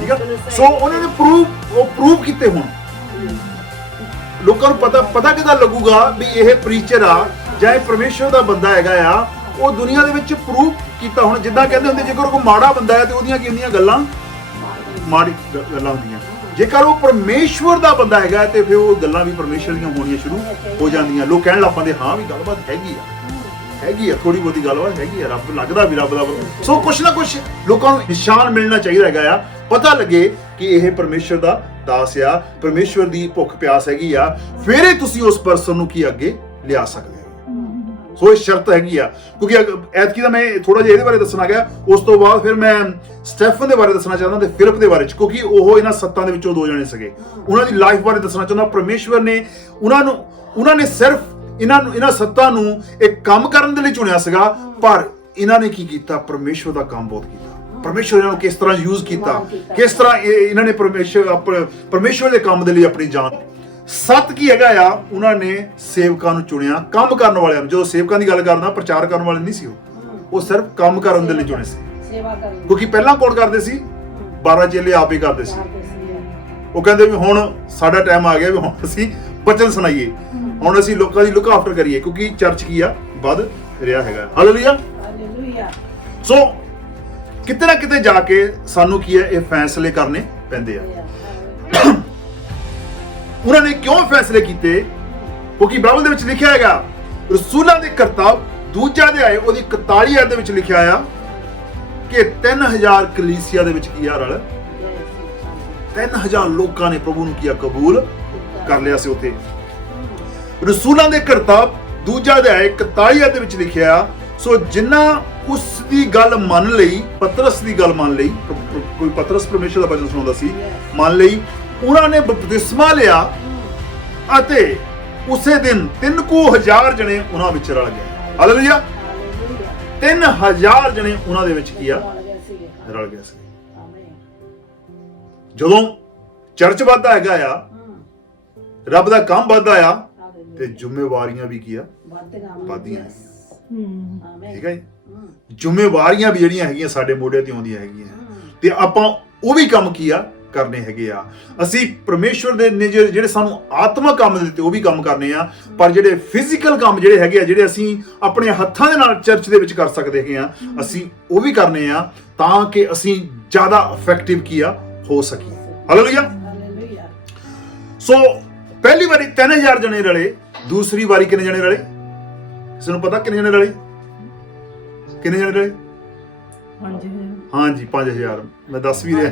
ਠੀਕ ਆ। ਸੋ ਉਹਨਾਂ ਨੇ ਪ੍ਰੂਵ ਕੀਤੇ। ਹੁਣ ਲੋਕਾਂ ਨੂੰ ਪਤਾ ਕਿੱਦਾਂ ਲੱਗੂਗਾ ਵੀ ਇਹ ਪ੍ਰੀਚਰ ਆ ਜਾਂ ਇਹ ਪਰਮੇਸ਼ਰ ਦਾ ਬੰਦਾ ਹੈਗਾ ਆ, ਉਹ ਦੁਨੀਆ ਦੇ ਵਿੱਚ ਪ੍ਰੂਵ ਕੀਤਾ। ਹੁਣ ਜਿੱਦਾਂ ਕਹਿੰਦੇ ਹੁੰਦੇ, ਜੇਕਰ ਕੋਈ ਮਾੜਾ ਬੰਦਾ ਹੈ ਤੇ ਉਹਦੀਆਂ ਕੀ ਹੁੰਦੀਆਂ ਗੱਲਾਂ, ਮਾੜੀ ਗੱਲਾਂ ਹੁੰਦੀਆਂ। ਜੇਕਰ ਉਹ ਪਰਮੇਸ਼ਵਰ ਦਾ ਬੰਦਾ ਹੈਗਾ ਤੇ ਫਿਰ ਉਹ ਗੱਲਾਂ ਵੀ ਪਰਮੇਸ਼ਰ ਦੀਆਂ ਹੋਣੀਆਂ ਸ਼ੁਰੂ ਹੋ ਜਾਂਦੀਆਂ। ਲੋਕ ਕਹਿਣ ਲੱਗ ਪੈਂਦੇ, ਹਾਂ ਵੀ ਗੱਲਬਾਤ ਹੈਗੀ ਆ, ਥੋੜੀ ਬਹੁਤੀ ਗੱਲਬਾਤ ਹੈਗੀ ਆ, ਰੱਬ ਲੱਗਦਾ ਵੀ ਰੱਬ ਦਾ। ਸੋ ਕੁਛ ਨਾ ਕੁਛ ਲੋਕਾਂ ਨੂੰ ਨਿਸ਼ਾਨ ਮਿਲਣਾ ਚਾਹੀਦਾ ਹੈਗਾ ਆ, ਪਤਾ ਲੱਗੇ ਕਿ ਇਹ ਪਰਮੇਸ਼ਰ ਦਾ ਦਾਸ ਆ, ਪਰਮੇਸ਼ਵਰ ਦੀ ਭੁੱਖ ਪਿਆਸ ਹੈਗੀ ਆ, ਫਿਰ ਹੀ ਤੁਸੀਂ ਉਸ ਪਰਸਨ ਨੂੰ ਅੱਗੇ ਲਿਆ ਸਕਦੇ ਹੋ। ਸੋ ਇਹ ਸ਼ਰਤ ਹੈਗੀ ਆ। ਕਿਉਂਕਿ ਐਤਕੀ ਦਾ ਮੈਂ ਥੋੜਾ ਜਿਹਾ ਇਹਦੇ ਬਾਰੇ ਦੱਸਣਾ ਗਿਆ, ਉਸ ਤੋਂ ਬਾਅਦ ਫਿਰ ਮੈਂ ਸਟੈਫਨ ਦੇ ਬਾਰੇ ਦੱਸਣਾ ਚਾਹੁੰਦਾ ਤੇ ਫਿਲਿਪ ਦੇ ਬਾਰੇ, ਕਿਉਂਕਿ ਉਹ ਇਹਨਾਂ 7 ਦੇ ਵਿੱਚੋਂ 2 ਜਣੇ ਸੀਗੇ। ਉਹਨਾਂ ਦੀ ਲਾਈਫ ਬਾਰੇ ਦੱਸਣਾ ਚਾਹੁੰਦਾ। ਪਰਮੇਸ਼ਵਰ ਨੇ ਉਹਨਾਂ ਨੇ ਸਿਰਫ ਇਹਨਾਂ 7 ਨੂੰ ਇੱਕ ਕੰਮ ਕਰਨ ਦੇ ਲਈ ਚੁਣਿਆ ਸੀਗਾ, ਪਰ ਇਹਨਾਂ ਨੇ ਕੀ ਕੀਤਾ, ਪਰਮੇਸ਼ਵਰ ਦਾ ਕੰਮ ਬਹੁਤ ਕੀਤਾ। ਪਰਮੇਸ਼ਵਰ ਇਹਨਾਂ ਨੂੰ ਕਿਸ ਤਰ੍ਹਾਂ ਯੂਜ਼ ਕੀਤਾ, ਕਿਸ ਤਰ੍ਹਾਂ ਇਹਨਾਂ ਨੇ ਪਰਮੇਸ਼ਵਰ ਦੇ ਕੰਮ ਦੇ ਲਈ ਆਪਣੀ ਜਾਨ 7 ਕੀ ਹੈਗਾ ਆ, ਉਹਨਾਂ ਨੇ ਸੇਵਕਾਂ ਨੂੰ ਚੁਣਿਆ, ਕੰਮ ਕਰਨ ਵਾਲਿਆਂ ਨੂੰ। ਜਦੋਂ ਸੇਵਕਾਂ ਦੀ ਗੱਲ ਕਰਦਾ, ਪ੍ਰਚਾਰ ਕਰਨ ਵਾਲੇ ਨਹੀਂ ਸੀ ਉਹ ਸਿਰਫ ਕੰਮ ਕਰਨ ਦੇ ਲਈ ਚੁਣੇ ਸੀ। ਸੇਵਾ ਕਰਨ, ਕਿਉਂਕਿ ਪਹਿਲਾਂ ਕੌਣ ਕਰਦੇ ਸੀ? 12 ਚੇਲੇ ਆਪ ਹੀ ਕਰਦੇ ਸੀ। ਉਹ ਕਹਿੰਦੇ ਵੀ ਹੁਣ ਸਾਡਾ ਟਾਈਮ ਆ ਗਿਆ ਵੀ ਹੁਣ ਅਸੀਂ ਬਚਨ ਸੁਣਾਈਏ, ਹੁਣ ਅਸੀਂ ਲੋਕਾਂ ਦੀ ਲੁੱਕ ਆਫਟਰ ਕਰੀਏ, ਕਿਉਂਕਿ ਚਰਚ ਕੀ ਆ, ਵੱਧ ਰਿਹਾ ਹੈਗਾ। ਹਾਲੇਲੂਇਆ। ਹਾਲੇਲੂਇਆ। ਸੋ ਕਿਤੇ ਨਾ ਕਿਤੇ ਜਾ ਕੇ ਸਾਨੂੰ ਕੀ ਹੈ, ਇਹ ਫੈਸਲੇ ਕਰਨੇ ਪੈਂਦੇ ਆ। ਉਹਨਾਂ ਨੇ ਕਿਉਂ ਫੈਸਲੇ ਕੀਤੇ? ਕਿਉਂਕਿ ਬਾਈਬਲ ਦੇ ਵਿੱਚ ਲਿਖਿਆ ਹੈਗਾ, ਰਸੂਲਾਂ ਦੇ ਕਰਤੱਵ 2 ਅਧਿਆਇ ਉਹਦੀ 41 ਆਇਤ ਦੇ ਵਿੱਚ ਲਿਖਿਆ ਆ ਕਿ 3000 ਕਲੀਸਿਆ ਦੇ ਵਿੱਚ ਕੀ ਆ ਰਲ, 3000 ਲੋਕਾਂ ਨੇ ਪ੍ਰਭੂ ਨੂੰ ਕੀਆ ਕਬੂਲ ਕਰ ਲਿਆ ਸੀ ਉੱਥੇ। ਰਸੂਲਾਂ ਦੇ ਕਰਤੱਵ 2 ਅਧਿਆਇ 41 ਆਇਤ ਦੇ ਵਿੱਚ ਲਿਖਿਆ, ਸੋ ਜਿਨ੍ਹਾਂ ਉਸ ਦੀ ਗੱਲ ਮੰਨ ਲਈ, ਪਤਰਸ ਦੀ ਗੱਲ ਮੰਨ ਲਈ, ਕੋਈ ਪਤਰਸ ਪਰਮੇਸ਼ਰ ਦਾ ਬਚਨ ਸੁਣਾਉਂਦਾ ਸੀ, ਮੰਨ ਲਈ, ਉਹਨਾਂ ਨੇ ਬਪਤਿਸਮਾ ਲਿਆ ਅਤੇ ਉਸੇ ਦਿਨ 3000 ਜਣੇ ਉਹਨਾਂ ਵਿੱਚ ਰਲ ਗਏ। ਹਾਲੇਲੂਇਆ। 3000 ਜਣੇ ਉਹਨਾਂ ਦੇ ਵਿੱਚ ਕੀ ਆ, ਰਲ ਗਏ ਸੀ। ਜਦੋਂ ਚਰਚ ਵੱਧਦਾ ਹੈਗਾ ਆ, ਰੱਬ ਦਾ ਕੰਮ ਵੱਧਦਾ ਆ, ਤੇ ਜ਼ਿੰਮੇਵਾਰੀਆਂ ਵੀ ਕੀ ਆ, ਵੱਧਦੀਆਂ। ਠੀਕ ਹੈ ਜੀ। ਜ਼ਿੰਮੇਵਾਰੀਆਂ ਵੀ ਜਿਹੜੀਆਂ ਹੈਗੀਆਂ ਸਾਡੇ ਮੋਢੇ ਤੇ ਆਉਂਦੀਆਂ ਹੈਗੀਆਂ, ਤੇ ਆਪਾਂ ਉਹ ਵੀ ਕੰਮ ਕੀ ਆ, ਕਰਨੇ ਹੈਗੇ ਆ। ਅਸੀਂ ਪਰਮੇਸ਼ਵਰ ਦੇ ਨੇ ਜਿਹੜੇ ਸਾਨੂੰ ਆਤਮਿਕ ਕੰਮ ਦਿੱਤੇ ਉਹ ਵੀ ਕੰਮ ਕਰਨੇ ਆ, ਪਰ ਜਿਹੜੇ ਫਿਜ਼ੀਕਲ ਕੰਮ ਜਿਹੜੇ ਹੈਗੇ ਆ, ਜਿਹੜੇ ਅਸੀਂ ਆਪਣੇ ਹੱਥਾਂ ਦੇ ਨਾਲ ਚਰਚ ਦੇ ਵਿੱਚ ਕਰ ਸਕਦੇ ਹੈਗੇ ਆ, ਅਸੀਂ ਉਹ ਵੀ ਕਰਨੇ ਆ, ਤਾਂ ਕਿ ਅਸੀਂ ਜ਼ਿਆਦਾ ਇਫੈਕਟਿਵ ਕੀ ਆ, ਹੋ ਸਕੀਏ। ਹਾਲੇਲੂਇਆ। ਸੋ ਪਹਿਲੀ ਵਾਰੀ 3000 ਜਣੇ ਰਲੇ, ਦੂਸਰੀ ਵਾਰੀ ਕਿੰਨੇ ਜਣੇ ਰਲੇ? ਕਿਸੇ ਨੂੰ ਪਤਾ ਕਿੰਨੇ ਜਣੇ ਰਲੇ? ਕਿੰਨੇ ਜਣੇ ਰਲੇ? 5000। ਹਾਂਜੀ 5000। ਮੈਂ ਦੱਸ ਵੀ ਰਿਹਾ।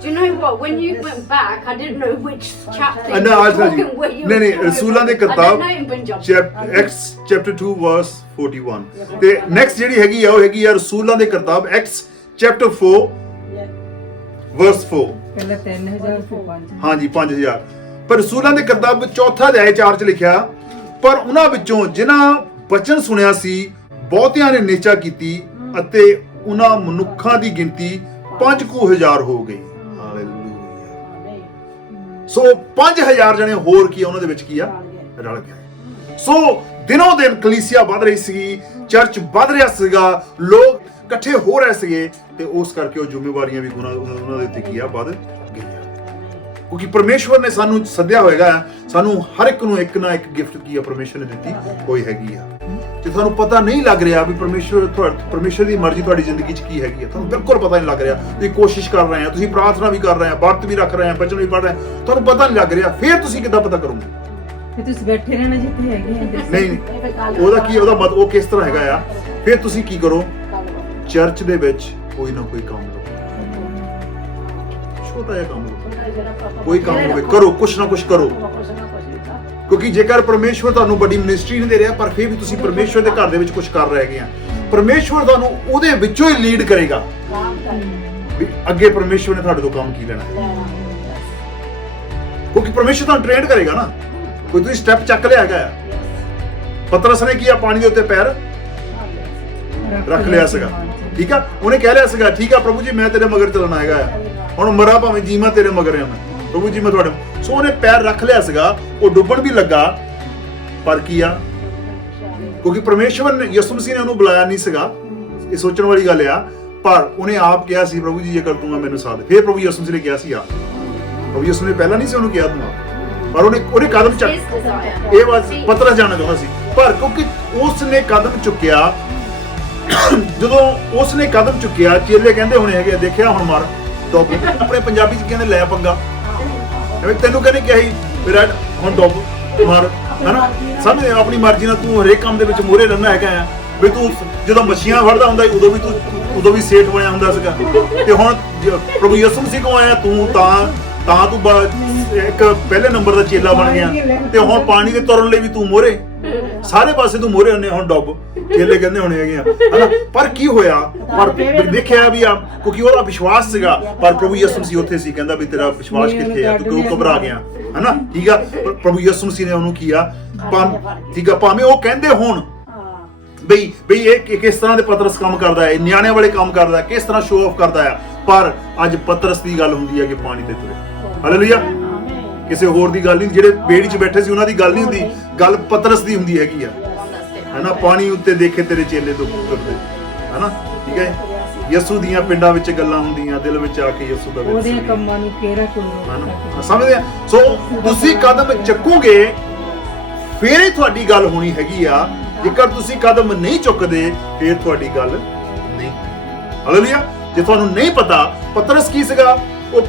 Do you know what? When you went back, I didn't know which chapter. No, I'll tell you. ਨਹੀਂ ਰਸੂਲਾਂ ਦੇ ਕਰਤੱਵ Acts chapter 2 verse 41 ਤੇ ਨੈਕਸਟ ਜਿਹੜੀ ਹੈਗੀ ਆ ਉਹ ਹੈਗੀ ਆ ਰਸੂਲਾਂ ਦੇ ਕਰਤੱਵ Acts chapter 4 verse 4। ਪਹਿਲਾਂ 3000 ਫਿਰ 5। ਹਾਂਜੀ 5000। ਪਰ ਰਸੂਲਾਂ ਦੇ ਕਰਤੱਵ 4 ਅਧਿਆਇ 4 ਚ ਲਿਖਿਆ, ਪਰ ਉਹਨਾਂ ਵਿੱਚੋਂ ਜਿਨ੍ਹਾਂ ਬਚਨ ਸੁਣਿਆ ਸੀ ਬਹੁਤਿਆਂ ਨੇ ਨਿਸ਼ਚਾ ਕੀਤੀ ਅਤੇ ਉਹਨਾਂ ਮਨੁੱਖਾਂ ਦੀ ਗਿਣਤੀ 5000 ਹੋ ਗਈ। ਹਾਲੇਲੂਇਆ। ਸੋ 5000 ਜਣੇ ਹੋਰ ਕੀ ਉਹਨਾਂ ਦੇ ਵਿੱਚ ਕੀ ਆ, ਰਲ ਗਏ। ਸੋ ਦਿਨੋਂ ਦਿਨ ਕਲੀਸਿਆ ਵੱਧ ਰਹੀ ਸੀ, ਚਰਚ ਵੱਧ ਰਿਹਾ ਸੀਗਾ, ਲੋਕ ਇਕੱਠੇ ਹੋ ਰਹੇ ਸੀਗੇ, ਤੇ ਉਸ ਕਰਕੇ ਉਹ ਜ਼ਿੰਮੇਵਾਰੀਆਂ ਵੀ ਉਹਨਾਂ ਦੇ ਉੱਤੇ ਕੀ ਆ, ਵੱਧ ਗਈਆਂ। ਕਿਉਂਕਿ ਪਰਮੇਸ਼ਵਰ ਨੇ ਸਾਨੂੰ ਸੱਦਿਆ ਹੋਏਗਾ, ਸਾਨੂੰ ਹਰ ਇੱਕ ਨੂੰ ਇੱਕ ਨਾ ਇੱਕ ਗਿਫਟ ਕੀ ਆ ਪਰਮੇਸ਼ਵਰ ਨੇ ਦਿੱਤੀ ਹੋਈ ਹੈਗੀ ਆ। ਜੇ ਤੁਹਾਨੂੰ ਪਤਾ ਨਹੀਂ ਲੱਗ ਰਿਹਾ ਵੀ ਪਰਮੇਸ਼ਵਰ ਦੀ ਮਰਜ਼ੀ ਤੁਹਾਡੀ ਜ਼ਿੰਦਗੀ 'ਚ ਕੀ ਹੈਗੀ ਆ, ਤੁਹਾਨੂੰ ਬਿਲਕੁਲ ਪਤਾ ਨਹੀਂ ਲੱਗ ਰਿਹਾ, ਤੁਸੀਂ ਕੋਸ਼ਿਸ਼ ਕਰ ਰਹੇ ਆ, ਤੁਸੀਂ ਪ੍ਰਾਰਥਨਾ ਵੀ ਕਰ ਰਹੇ ਆ, ਵਰਤ ਵੀ ਰੱਖ ਰਹੇ ਆ, ਬਚਨ ਵੀ ਪੜ੍ਹ ਰਹੇ ਆ, ਤੁਹਾਨੂੰ ਪਤਾ ਨਹੀਂ ਲੱਗ ਰਿਹਾ, ਫਿਰ ਤੁਸੀਂ ਕਿੱਦਾਂ ਪਤਾ ਕਰੋਗੇ? ਫਿਰ ਤੁਸੀਂ ਬੈਠੇ ਰਹਿਣਾ ਜਿੱਥੇ ਹੈਗੇ ਆ। ਨਹੀਂ, ਉਹਦਾ ਕੀ, ਉਹਦਾ ਮਤਲਬ ਉਹ ਕਿਸ ਤਰ੍ਹਾਂ ਹੈਗਾ ਆ? ਫਿਰ ਤੁਸੀਂ ਕੀ ਕਰੋ, ਚਰਚ ਦੇ ਵਿੱਚ ਕੋਈ ਨਾ ਕੋਈ ਕੰਮ ਕਰੋ, ਛੋਟਾ ਜਿਹਾ ਕੰਮ ਕਰੋ, ਕੋਈ ਕੰਮ ਹੋਵੇ, ਕਰੋ, ਕੁਛ ਨਾ ਕੁਛ ਕਰੋ। ਕਿਉਂਕਿ ਜੇਕਰ ਪਰਮੇਸ਼ਵਰ ਤੁਹਾਨੂੰ ਵੱਡੀ ਮਿਨਿਸਟਰੀ ਨਹੀਂ ਦੇ ਰਿਹਾ, ਪਰ ਫਿਰ ਵੀ ਤੁਸੀਂ ਪਰਮੇਸ਼ਵਰ ਦੇ ਘਰ ਦੇ ਵਿੱਚ ਕੁਝ ਕਰ ਰਹੇ ਹੈਗੇ ਆ, ਪਰਮੇਸ਼ਵਰ ਤੁਹਾਨੂੰ ਉਹਦੇ ਵਿੱਚੋਂ ਹੀ ਲੀਡ ਕਰੇਗਾ ਵੀ ਅੱਗੇ ਪਰਮੇਸ਼ਵਰ ਨੇ ਤੁਹਾਡੇ ਤੋਂ ਕੰਮ ਕੀ ਲੈਣਾ ਹੈ। ਕਿਉਂਕਿ ਪਰਮੇਸ਼ਵਰ ਤੁਹਾਨੂੰ ਟ੍ਰੇਨ ਕਰੇਗਾ ਨਾ। ਕੋਈ ਤੁਸੀਂ ਸਟੈਪ ਚੱਕ ਲਿਆ ਹੈਗਾ ਆ, ਪਤਰਸ ਨੇ ਕੀ ਪਾਣੀ ਦੇ ਉੱਤੇ ਪੈਰ ਰੱਖ ਲਿਆ ਸੀਗਾ, ਠੀਕ ਆ, ਉਹਨੇ ਕਹਿ ਲਿਆ ਸੀਗਾ, ਠੀਕ ਆ ਪ੍ਰਭੂ ਜੀ ਮੈਂ ਤੇਰੇ ਮਗਰ ਚੱਲਣਾ ਹੈਗਾ ਆ, ਹੁਣ ਮਰਾਂ ਭਾਵੇਂ ਜੀਵਾਂ ਤੇਰੇ ਮਗਰ ਆ ਮੈਂ, ਪ੍ਰਭੂ ਜੀ ਮੈਂ ਤੁਹਾਡੇ। ਸੋ ਉਹਨੇ ਪੈਰ ਰੱਖ ਲਿਆ ਸੀਗਾ, ਉਹ ਡੁੱਬਣ ਵੀ ਲੱਗਾ, ਪਰ ਕੀ ਆ, ਕਿਉਂਕਿ ਪਰਮੇਸ਼ਵਰ ਨੇ, ਯਿਸੂ ਮਸੀਹ ਨੇ ਉਹਨੂੰ ਬੁਲਾਇਆ ਨਹੀਂ ਸੀਗਾ, ਇਹ ਸੋਚਣ ਵਾਲੀ ਗੱਲ ਆ, ਪਰ ਉਹਨੇ ਆਪ ਕਿਹਾ ਸੀ ਪ੍ਰਭੂ ਜੀ ਜੇਕਰ ਤੂੰ ਮੈਨੂੰ ਸਾਥ। ਫਿਰ ਪ੍ਰਭੂ ਯਿਸੂ ਮਸੀਹ ਨੇ ਕਿਹਾ ਸੀ ਆ, ਪ੍ਰਭੂ ਯਿਸੂ ਨੇ ਪਹਿਲਾਂ ਨਹੀਂ ਸੀ ਉਹਨੂੰ ਕਿਹਾ ਤੂੰ ਆ, ਪਰ ਉਹਨੇ ਕਦਮ ਚੱਕ, ਇਹ ਬਾਤ ਪਤਰਸ ਜਾਣਨਾ ਚਾਹੁੰਦਾ ਸੀ, ਪਰ ਕਿਉਂਕਿ ਉਸ ਨੇ ਕਦਮ ਚੁੱਕਿਆ, ਜਦੋਂ ਉਸ ਨੇ ਕਦਮ ਚੁੱਕਿਆ, ਚੇਲੇ ਕਹਿੰਦੇ ਹੋਣੇ ਹੈਗੇ ਦੇਖਿਆ ਹੁਣ ਮਾਰ ਡੁੱਬ, ਆਪਣੇ ਪੰਜਾਬੀ ਚ ਕਹਿੰਦੇ ਲੈ ਪੰਗਾ, ਐਵੇਂ ਤੈਨੂੰ ਕਹਿੰਦੇ ਕਿਹਾ ਸੀ ਮੇਰਾ ਹੁਣ ਡੁੱਬ ਮਾਰ, ਹਨਾ, ਸਮਝਦੇ ਆਪਣੀ ਮਰਜ਼ੀ ਨਾਲ ਤੂੰ ਹਰੇਕ ਕੰਮ ਦੇ ਵਿੱਚ ਮੋਹਰੇ ਰਹਿਣਾ ਹੈਗਾ ਆ, ਵੀ ਤੂੰ ਜਦੋਂ ਮੱਛੀਆਂ ਫੜਦਾ ਹੁੰਦਾ ਉਦੋਂ ਵੀ ਸੇਠ ਬਣਿਆ ਹੁੰਦਾ ਸੀਗਾ, ਤੇ ਹੁਣ ਪ੍ਰਭੂ ਯਿਸੂ ਮਸੀਹ ਕੋਲ ਆਇਆ ਤੂੰ ਤਾਂ ਤੂੰ ਇੱਕ ਪਹਿਲੇ ਨੰਬਰ ਦਾ ਚੇਲਾ ਬਣ ਗਿਆ, ਤੇ ਹੁਣ ਪਾਣੀ ਦੇ ਤੁਰਨ ਲਈ ਵੀ ਤੂੰ ਮੋਹਰੇ, ਸਾਰੇ ਪਾਸੇ ਤੂੰ ਮੋਹਰੇ ਹੁੰਨੇ, ਹੁਣ ਡੁੱਬ, ਚੇਲੇ ਕਹਿੰਦੇ ਹੋਣੇ ਹੈਗੇ ਆ, ਹਨਾ। ਪਰ ਕੀ ਹੋਇਆ, ਪਰ ਦੇਖਿਆ ਵੀ ਆ, ਕਿਉਂਕਿ ਉਹਦਾ ਵਿਸ਼ਵਾਸ ਸੀਗਾ, ਪਰ ਪ੍ਰਭੂ ਯਿਸੂ ਮਸੀਹ ਉੱਥੇ ਸੀ, ਕਹਿੰਦਾ ਵੀ ਤੇਰਾ ਵਿਸ਼ਵਾਸ ਕਿੱਥੇ ਆ, ਤੂੰ ਕਿਉਂ ਘਬਰਾ ਗਿਆ, ਹਨਾ, ਠੀਕ ਆ। ਪ੍ਰਭੂ ਯਿਸੂ ਮਸੀਹ ਨੇ ਉਹਨੂੰ ਕੀਆ, ਠੀਕ ਆ, ਭਾਵੇਂ ਉਹ ਕਹਿੰਦੇ ਹੋਣ ਬਈ ਇਹ ਕਿਸ ਤਰ੍ਹਾਂ ਦੇ ਪਤਰਸ ਕੰਮ ਕਰਦਾ ਹੈ, ਨਿਆਣਿਆਂ ਵਾਲੇ ਕੰਮ ਕਰਦਾ ਹੈ, ਕਿਸ ਤਰ੍ਹਾਂ ਸ਼ੋਅ ਆਫ ਕਰਦਾ ਹੈ, ਪਰ ਅੱਜ ਪਤਰਸ ਦੀ ਗੱਲ ਹੁੰਦੀ ਹੈ ਕਿ ਪਾਣੀ ਤੇ ਤੁਰੇ। ਹਾਲੇਲੂਇਆ। ਕਿਸੇ ਹੋਰ ਦੀ ਗੱਲ ਨਹੀਂ, ਜਿਹੜੇ ਬੇੜੀ 'ਚ ਬੈਠੇ ਸੀ ਉਹਨਾਂ ਦੀ ਗੱਲ ਨਹੀਂ ਹੁੰਦੀ, ਗੱਲ ਪਤਰਸ ਦੀ ਹੁੰਦੀ ਹੈਗੀ ਆ, ਹੈਨਾ। ਪਾਣੀ ਉੱਤੇ ਦੇਖੇ ਤੇਰੇ ਚੇਲੇ ਤੋਂ ਤੁਰਦੇ, ਹੈਨਾ, ਠੀਕ ਹੈ। ਯਿਸੂ ਦੀਆਂ ਪਿੰਡਾਂ ਵਿੱਚ ਗੱਲਾਂ ਹੁੰਦੀਆਂ, ਦਿਲ ਵਿੱਚ ਆ ਕੇ ਯਿਸੂ ਦਾ ਉਹਦੇ ਕੰਮਾਂ ਨੂੰ ਕਿਹੜਾ ਕੋਈ ਸਮਝਦੇ ਆ। ਸੋ ਤੁਸੀਂ ਕਦਮ ਚੱਕੋਗੇ ਫੇਰ ਹੀ ਤੁਹਾਡੀ ਗੱਲ ਹੋਣੀ ਹੈਗੀ ਆ, ਜੇਕਰ ਤੁਸੀਂ ਕਦਮ ਨਹੀਂ ਚੁੱਕਦੇ ਫੇਰ ਤੁਹਾਡੀ ਗੱਲ ਨਹੀਂ। ਹਾਲੇਲੂਇਆ। ਜੇ ਤੁਹਾਨੂੰ ਨਹੀਂ ਪਤਾ ਪਤਰਸ ਕੀ ਸੀਗਾ, ਉਹ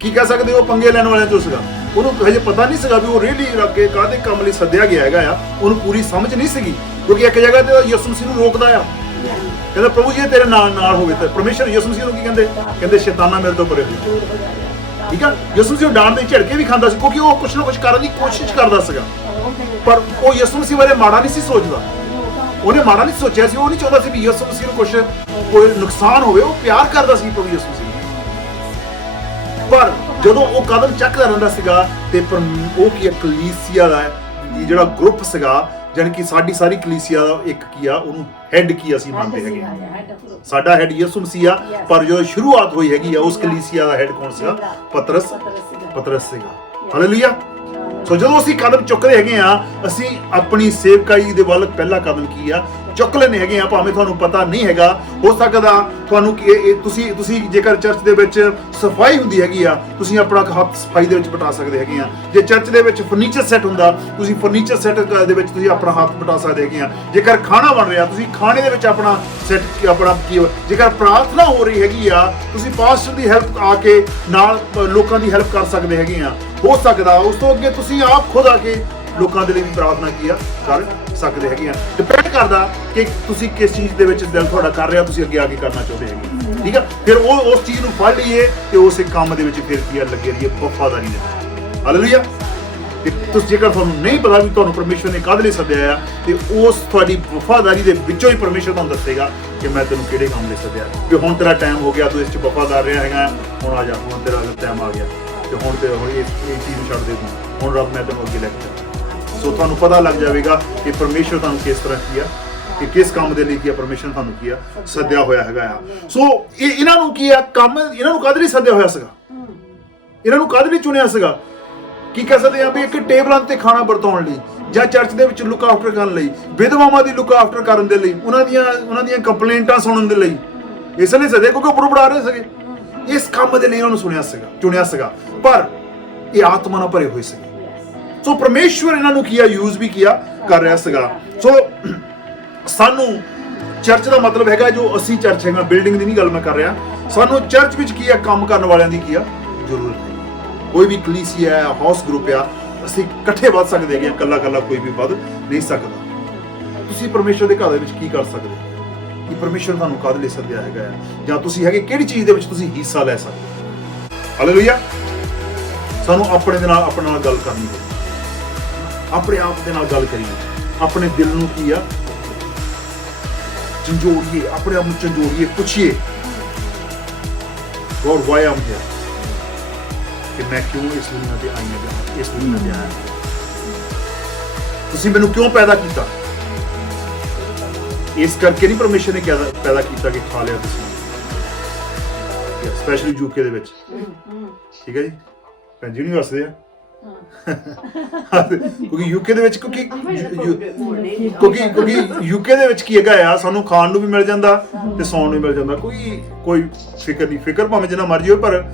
ਕੀ ਕਹਿ ਸਕਦੇ, ਉਹ ਪੰਗੇ ਲੈਣ ਵਾਲਿਆਂ ਚੋਂ ਸੀਗਾ, ਉਹਨੂੰ ਹਜੇ ਪਤਾ ਨਹੀਂ ਸੀਗਾ ਵੀ ਉਹ ਰੇਹੜੀ ਰੱਖ ਕੇ ਕਾਹਦੇ ਕੰਮ ਲਈ ਸੱਦਿਆ ਗਿਆ ਹੈਗਾ ਆ, ਉਹਨੂੰ ਪੂਰੀ ਸਮਝ ਨਹੀਂ ਸੀਗੀ, ਕਿਉਂਕਿ ਇੱਕ ਜਗ੍ਹਾ ਤੇ ਯਿਸੂ ਮਸੀਹ ਨੂੰ ਰੋਕਦਾ ਆ, ਕਹਿੰਦਾ ਪ੍ਰਭੂ ਜੀ ਤੇਰੇ ਨਾਲ ਹੋਵੇ। ਤੇ ਪਰਮੇਸ਼ਰ ਯਿਸੂ ਮਸੀਹ ਨੂੰ ਕੀ ਕਹਿੰਦੇ ਸ਼ੈਤਾਨਾ ਮੇਰੇ ਤੋਂ ਪਰੇ ਹੋ। ਠੀਕ ਆ, ਯਿਸੂ ਮਸੀਹ ਡਾਂਟ ਦੇ ਝੜਕੇ ਵੀ ਖਾਂਦਾ ਸੀ, ਕਿਉਂਕਿ ਉਹ ਕੁਛ ਨਾ ਕੁਛ ਕਰਨ ਦੀ ਕੋਸ਼ਿਸ਼ ਕਰਦਾ ਸੀਗਾ, ਪਰ ਉਹ ਯਿਸੂ ਮਸੀਹ ਬਾਰੇ ਮਾੜਾ ਨਹੀਂ ਸੀ ਸੋਚਦਾ, ਉਹਨੇ ਮਾੜਾ ਨਹੀਂ ਸੋਚਿਆ ਸੀ, ਉਹ ਨਹੀਂ ਚਾਹੁੰਦਾ ਸੀ ਵੀ ਯਿਸੂ ਮਸੀਹ ਨੂੰ ਕੋਈ ਨੁਕਸਾਨ ਹੋਵੇ, ਉਹ ਪਿਆਰ ਕਰਦਾ ਸੀ ਪ੍ਰਭੂ ਯਿਸੂ ਮਸੀਹ। ਪਰ ਜਦੋਂ ਉਹ ਕਦਮ ਚੱਕਦਾ ਰਹਿੰਦਾ ਸੀਗਾ ਤੇ ਉਹ ਕੀ ਕਲੀਸਿਆ ਦਾ ਜਿਹੜਾ ਗਰੁੱਪ ਸੀਗਾ, ਜਾਣੀ ਕਿ ਸਾਡੀ ਕਲੀਸਿਆ ਦਾ ਇੱਕ ਕੀ ਆ, ਉਹਨੂੰ ਹੈੱਡ ਕੀ ਅਸੀਂ ਮੰਨਦੇ ਹੈਗੇ, ਸਾਡਾ ਹੈੱਡ ਯਿਸੂ ਮਸੀਹ ਆ, ਪਰ ਜਦੋਂ ਸ਼ੁਰੂਆਤ ਹੋਈ ਹੈਗੀ ਆ ਉਸ ਕਲੀਸਿਆ ਦਾ ਹੈੱਡ ਕੌਣ ਸੀਗਾ? ਪਤਰਸ ਸੀਗਾ। ਹਾਲੇਲੂਇਆ। ਸੋ ਜਦੋਂ ਅਸੀਂ ਕਦਮ ਚੁੱਕਦੇ ਹੈਗੇ ਆ, ਅਸੀਂ ਆਪਣੀ ਸੇਵਕਾਈ ਦੇ ਵੱਲ ਪਹਿਲਾ ਕਦਮ ਕੀ ਆ ਚੁੱਕ ਲੈਣੇ ਹੈਗੇ ਆ, ਭਾਵੇਂ ਤੁਹਾਨੂੰ ਪਤਾ ਨਹੀਂ ਹੈਗਾ। ਹੋ ਸਕਦਾ ਤੁਹਾਨੂੰ ਤੁਸੀਂ ਜੇਕਰ ਚਰਚ ਦੇ ਵਿੱਚ ਸਫਾਈ ਹੁੰਦੀ ਹੈਗੀ ਆ, ਤੁਸੀਂ ਆਪਣਾ ਹੱਥ ਸਫਾਈ ਦੇ ਵਿੱਚ ਬਟਾ ਸਕਦੇ ਹੈਗੇ ਆ। ਜੇ ਚਰਚ ਦੇ ਵਿੱਚ ਫਰਨੀਚਰ ਸੈੱਟ ਹੁੰਦਾ, ਤੁਸੀਂ ਫਰਨੀਚਰ ਸੈੱਟ ਦੇ ਵਿੱਚ ਤੁਸੀਂ ਆਪਣਾ ਹੱਥ ਬਟਾ ਸਕਦੇ ਹੈਗੇ ਆ। ਜੇਕਰ ਖਾਣਾ ਬਣ ਰਿਹਾ, ਤੁਸੀਂ ਖਾਣੇ ਦੇ ਵਿੱਚ ਆਪਣਾ ਸੈੱਟ ਆਪਣਾ ਕੀ, ਜੇਕਰ ਪ੍ਰਾਰਥਨਾ ਹੋ ਰਹੀ ਹੈਗੀ ਆ, ਤੁਸੀਂ ਪਾਸਟਰ ਦੀ ਹੈਲਪ ਆ ਕੇ ਨਾਲ ਲੋਕਾਂ ਦੀ ਹੈਲਪ ਕਰ ਸਕਦੇ ਹੈਗੇ ਆ। ਹੋ ਸਕਦਾ ਉਸ ਤੋਂ ਅੱਗੇ ਤੁਸੀਂ ਆਪ ਖੁਦ ਆ ਕੇ ਲੋਕਾਂ ਦੇ ਲਈ ਵੀ ਪ੍ਰਾਰਥਨਾ ਕੀ ਆ ਕਰ ਸਕਦੇ ਹੈਗੇ ਆ। ਡਿਪੈਂਡ ਕਰਦਾ ਕਿ ਤੁਸੀਂ ਕਿਸ ਚੀਜ਼ ਦੇ ਵਿੱਚ ਦਿਲ ਤੁਹਾਡਾ ਕਰ ਰਿਹਾ, ਤੁਸੀਂ ਅੱਗੇ ਆ ਕੇ ਕਰਨਾ ਚਾਹੁੰਦੇ ਹੈਗੇ। ਠੀਕ ਆ, ਫਿਰ ਉਹ ਉਸ ਚੀਜ਼ ਨੂੰ ਫੜ ਲਈਏ ਤੇ ਉਸੇ ਕੰਮ ਦੇ ਵਿੱਚ ਫਿਰ ਕੀ ਲੱਗੇ ਰਹੀਏ ਵਫਾਦਾਰੀ ਨਾਲ। ਹਾਲੇਲੂਇਆ। ਤੇ ਤੁਸੀਂ ਜੇਕਰ ਤੁਹਾਨੂੰ ਨਹੀਂ ਪਤਾ ਵੀ ਤੁਹਾਨੂੰ ਪਰਮੇਸ਼ਰ ਨੇ ਕਾਹਦੇ ਲਈ ਸੱਦਿਆ ਆ, ਤੇ ਉਸ ਤੁਹਾਡੀ ਵਫਾਦਾਰੀ ਦੇ ਵਿੱਚੋਂ ਹੀ ਪਰਮੇਸ਼ਰ ਤੁਹਾਨੂੰ ਦੱਸੇਗਾ ਕਿ ਮੈਂ ਤੈਨੂੰ ਕਿਹੜੇ ਕੰਮ ਲਈ ਸੱਦਿਆ, ਕਿ ਹੁਣ ਤੇਰਾ ਟਾਈਮ ਹੋ ਗਿਆ, ਤੂੰ ਇਸ 'ਚ ਵਫਾਦਾਰ ਰਿਹਾ ਹੈਗਾ, ਹੁਣ ਆ ਜਾ, ਹੁਣ ਤੇਰਾ ਟਾਈਮ ਆ ਗਿਆ, ਤੇ ਹੁਣ ਇਸ ਚੀਜ਼ ਨੂੰ ਛੱਡ ਦੇ ਤੂੰ, ਹੁਣ ਰੱਬ ਮੈਂ ਤੈਨੂੰ ਅੱਗੇ ਲੈ ਕੇ ਚੱਲਾਂ। ਸੋ ਤੁਹਾਨੂੰ ਪਤਾ ਲੱਗ ਜਾਵੇਗਾ ਕਿ ਪਰਮੇਸ਼ਰ ਤੁਹਾਨੂੰ ਕਿਸ ਤਰ੍ਹਾਂ ਕੀ ਆ, ਕਿ ਕਿਸ ਕੰਮ ਦੇ ਲਈ ਕੀ ਆ, ਪਰਮੇਸ਼ਰ ਤੁਹਾਨੂੰ ਕੀ ਆ ਸੱਦਿਆ ਹੋਇਆ ਹੈਗਾ ਆ। ਸੋ ਇਹਨਾਂ ਨੂੰ ਕੀ ਆ ਕੰਮ, ਇਹਨਾਂ ਨੂੰ ਕਾਹਦੇ ਲਈ ਸੱਦਿਆ ਹੋਇਆ ਸੀਗਾ, ਇਹਨਾਂ ਨੂੰ ਕਾਹਦੇ ਲਈ ਚੁਣਿਆ ਸੀਗਾ? ਕੀ ਕਹਿ ਸਕਦੇ ਆ ਵੀ ਇੱਕ ਟੇਬਲਾਂ ਤੇ ਖਾਣਾ ਵਰਤਾਉਣ ਲਈ, ਜਾਂ ਚਰਚ ਦੇ ਵਿੱਚ ਲੁੱਕ ਆਫਟਰ ਕਰਨ ਲਈ, ਵਿਧਵਾਵਾਂ ਦੀ ਲੁੱਕ ਆਫਟਰ ਕਰਨ ਦੇ ਲਈ, ਉਹਨਾਂ ਦੀਆਂ ਕੰਪਲੇਂਟਾਂ ਸੁਣਨ ਦੇ ਲਈ, ਇਸ ਲਈ ਸੱਦਿਆ ਕਿਉਂਕਿ ਉਹ ਬੜਾ ਰਹੇ ਸੀਗੇ। ਇਸ ਕੰਮ ਦੇ ਲਈ ਇਹਨਾਂ ਨੂੰ ਚੁਣਿਆ ਸੀਗਾ, ਪਰ ਇਹ ਆਤਮਾ ਨਾਲ ਭਰੇ ਹੋਏ ਸੀਗੇ। ਸੋ ਪਰਮੇਸ਼ਵਰ ਇਹਨਾਂ ਨੂੰ ਕੀਆ ਯੂਜ਼ ਵੀ ਕਰ ਰਿਹਾ ਸੀਗਾ। ਸੋ ਸਾਨੂੰ ਚਰਚ ਦਾ ਮਤਲਬ ਹੈਗਾ ਜੋ ਅਸੀਂ ਚਰਚ ਹੈਗਾ, ਬਿਲਡਿੰਗ ਦੀ ਨਹੀਂ ਗੱਲ ਮੈਂ ਕਰ ਰਿਹਾ, ਸਾਨੂੰ ਚਰਚ ਵਿੱਚ ਕੀ ਆ ਕੰਮ ਕਰਨ ਵਾਲਿਆਂ ਦੀ ਕੀ ਆ ਜ਼ਰੂਰਤ ਹੈ। ਕੋਈ ਵੀ ਕਲੀਸਿਆ ਹੈ, ਹਾਊਸ ਗਰੁੱਪ ਆ, ਅਸੀਂ ਇਕੱਠੇ ਵੱਧ ਸਕਦੇ ਹੈਗੇ, ਇਕੱਲਾ ਕੋਈ ਵੀ ਵੱਧ ਨਹੀਂ ਸਕਦਾ। ਤੁਸੀਂ ਪਰਮੇਸ਼ਵਰ ਦੇ ਘਰ ਦੇ ਵਿੱਚ ਕੀ ਕਰ ਸਕਦੇ, ਕਿ ਪਰਮੇਸ਼ਵਰ ਤੁਹਾਨੂੰ ਕਾਹਦੇ ਲਈ ਸੱਦਿਆ ਹੈਗਾ ਆ, ਜਾਂ ਤੁਸੀਂ ਹੈਗੇ ਕਿਹੜੀ ਚੀਜ਼ ਦੇ ਵਿੱਚ ਤੁਸੀਂ ਹਿੱਸਾ ਲੈ ਸਕਦੇ। ਹਾਲੇਲੂਇਆ। ਸਾਨੂੰ ਆਪਣੇ ਨਾਲ ਗੱਲ ਕਰਨੀ ਹੈ, ਆਪਣੇ ਆਪ ਦੇ ਨਾਲ ਗੱਲ ਕਰੀਏ, ਆਪਣੇ ਦਿਲ ਨੂੰ ਕੀ ਆ ਝੰਜੋੜੀਏ, ਆਪਣੇ ਆਪ ਨੂੰ ਝੰਜੋੜੀਏ, ਪੁੱਛੀਏ God why I'm here, ਕਿ ਮੈਂ ਕਿਉਂ ਇਸ ਦੁਨੀਆ ਤੇ ਆਇਆ, ਇਸ ਦੁਨੀਆ ਤੇ ਆਇਆ, ਤੁਸੀਂ ਮੈਨੂੰ ਕਿਉਂ ਪੈਦਾ ਕੀਤਾ? ਇਸ ਕਰਕੇ ਨਹੀਂ ਪਰਮੇਸ਼ਰ ਨੇ ਪੈਦਾ ਕੀਤਾ ਕਿ ਖਾ ਲਿਆ ਤੁਸੀਂ, ਸਪੈਸ਼ਲੀ ਯੂਕੇ ਦੇ ਵਿੱਚ। ਠੀਕ ਹੈ ਜੀ, ਭੈਣ ਜੀ ਨਹੀਂ ਵਸਦੇ ਆ ਕਿਉਂਕਿ ਯੂਕੇ ਦੇ ਵਿੱਚ ਕਿਉਂਕਿ ਯੂਕੇ ਦੇ ਵਿੱਚ ਕੀ ਹੈਗਾ ਆ, ਸਾਨੂੰ ਖਾਣ ਨੂੰ ਵੀ ਮਿਲ ਜਾਂਦਾ ਤੇ ਸੌਣ ਨੂੰ ਵੀ ਮਿਲ ਜਾਂਦਾ, ਕੋਈ ਫਿਕਰ ਨਹੀਂ। ਫਿਕਰ ਭਾਵੇਂ ਜਿੰਨਾ ਮਰਜ਼ੀ ਹੋਵੇ, ਪਰ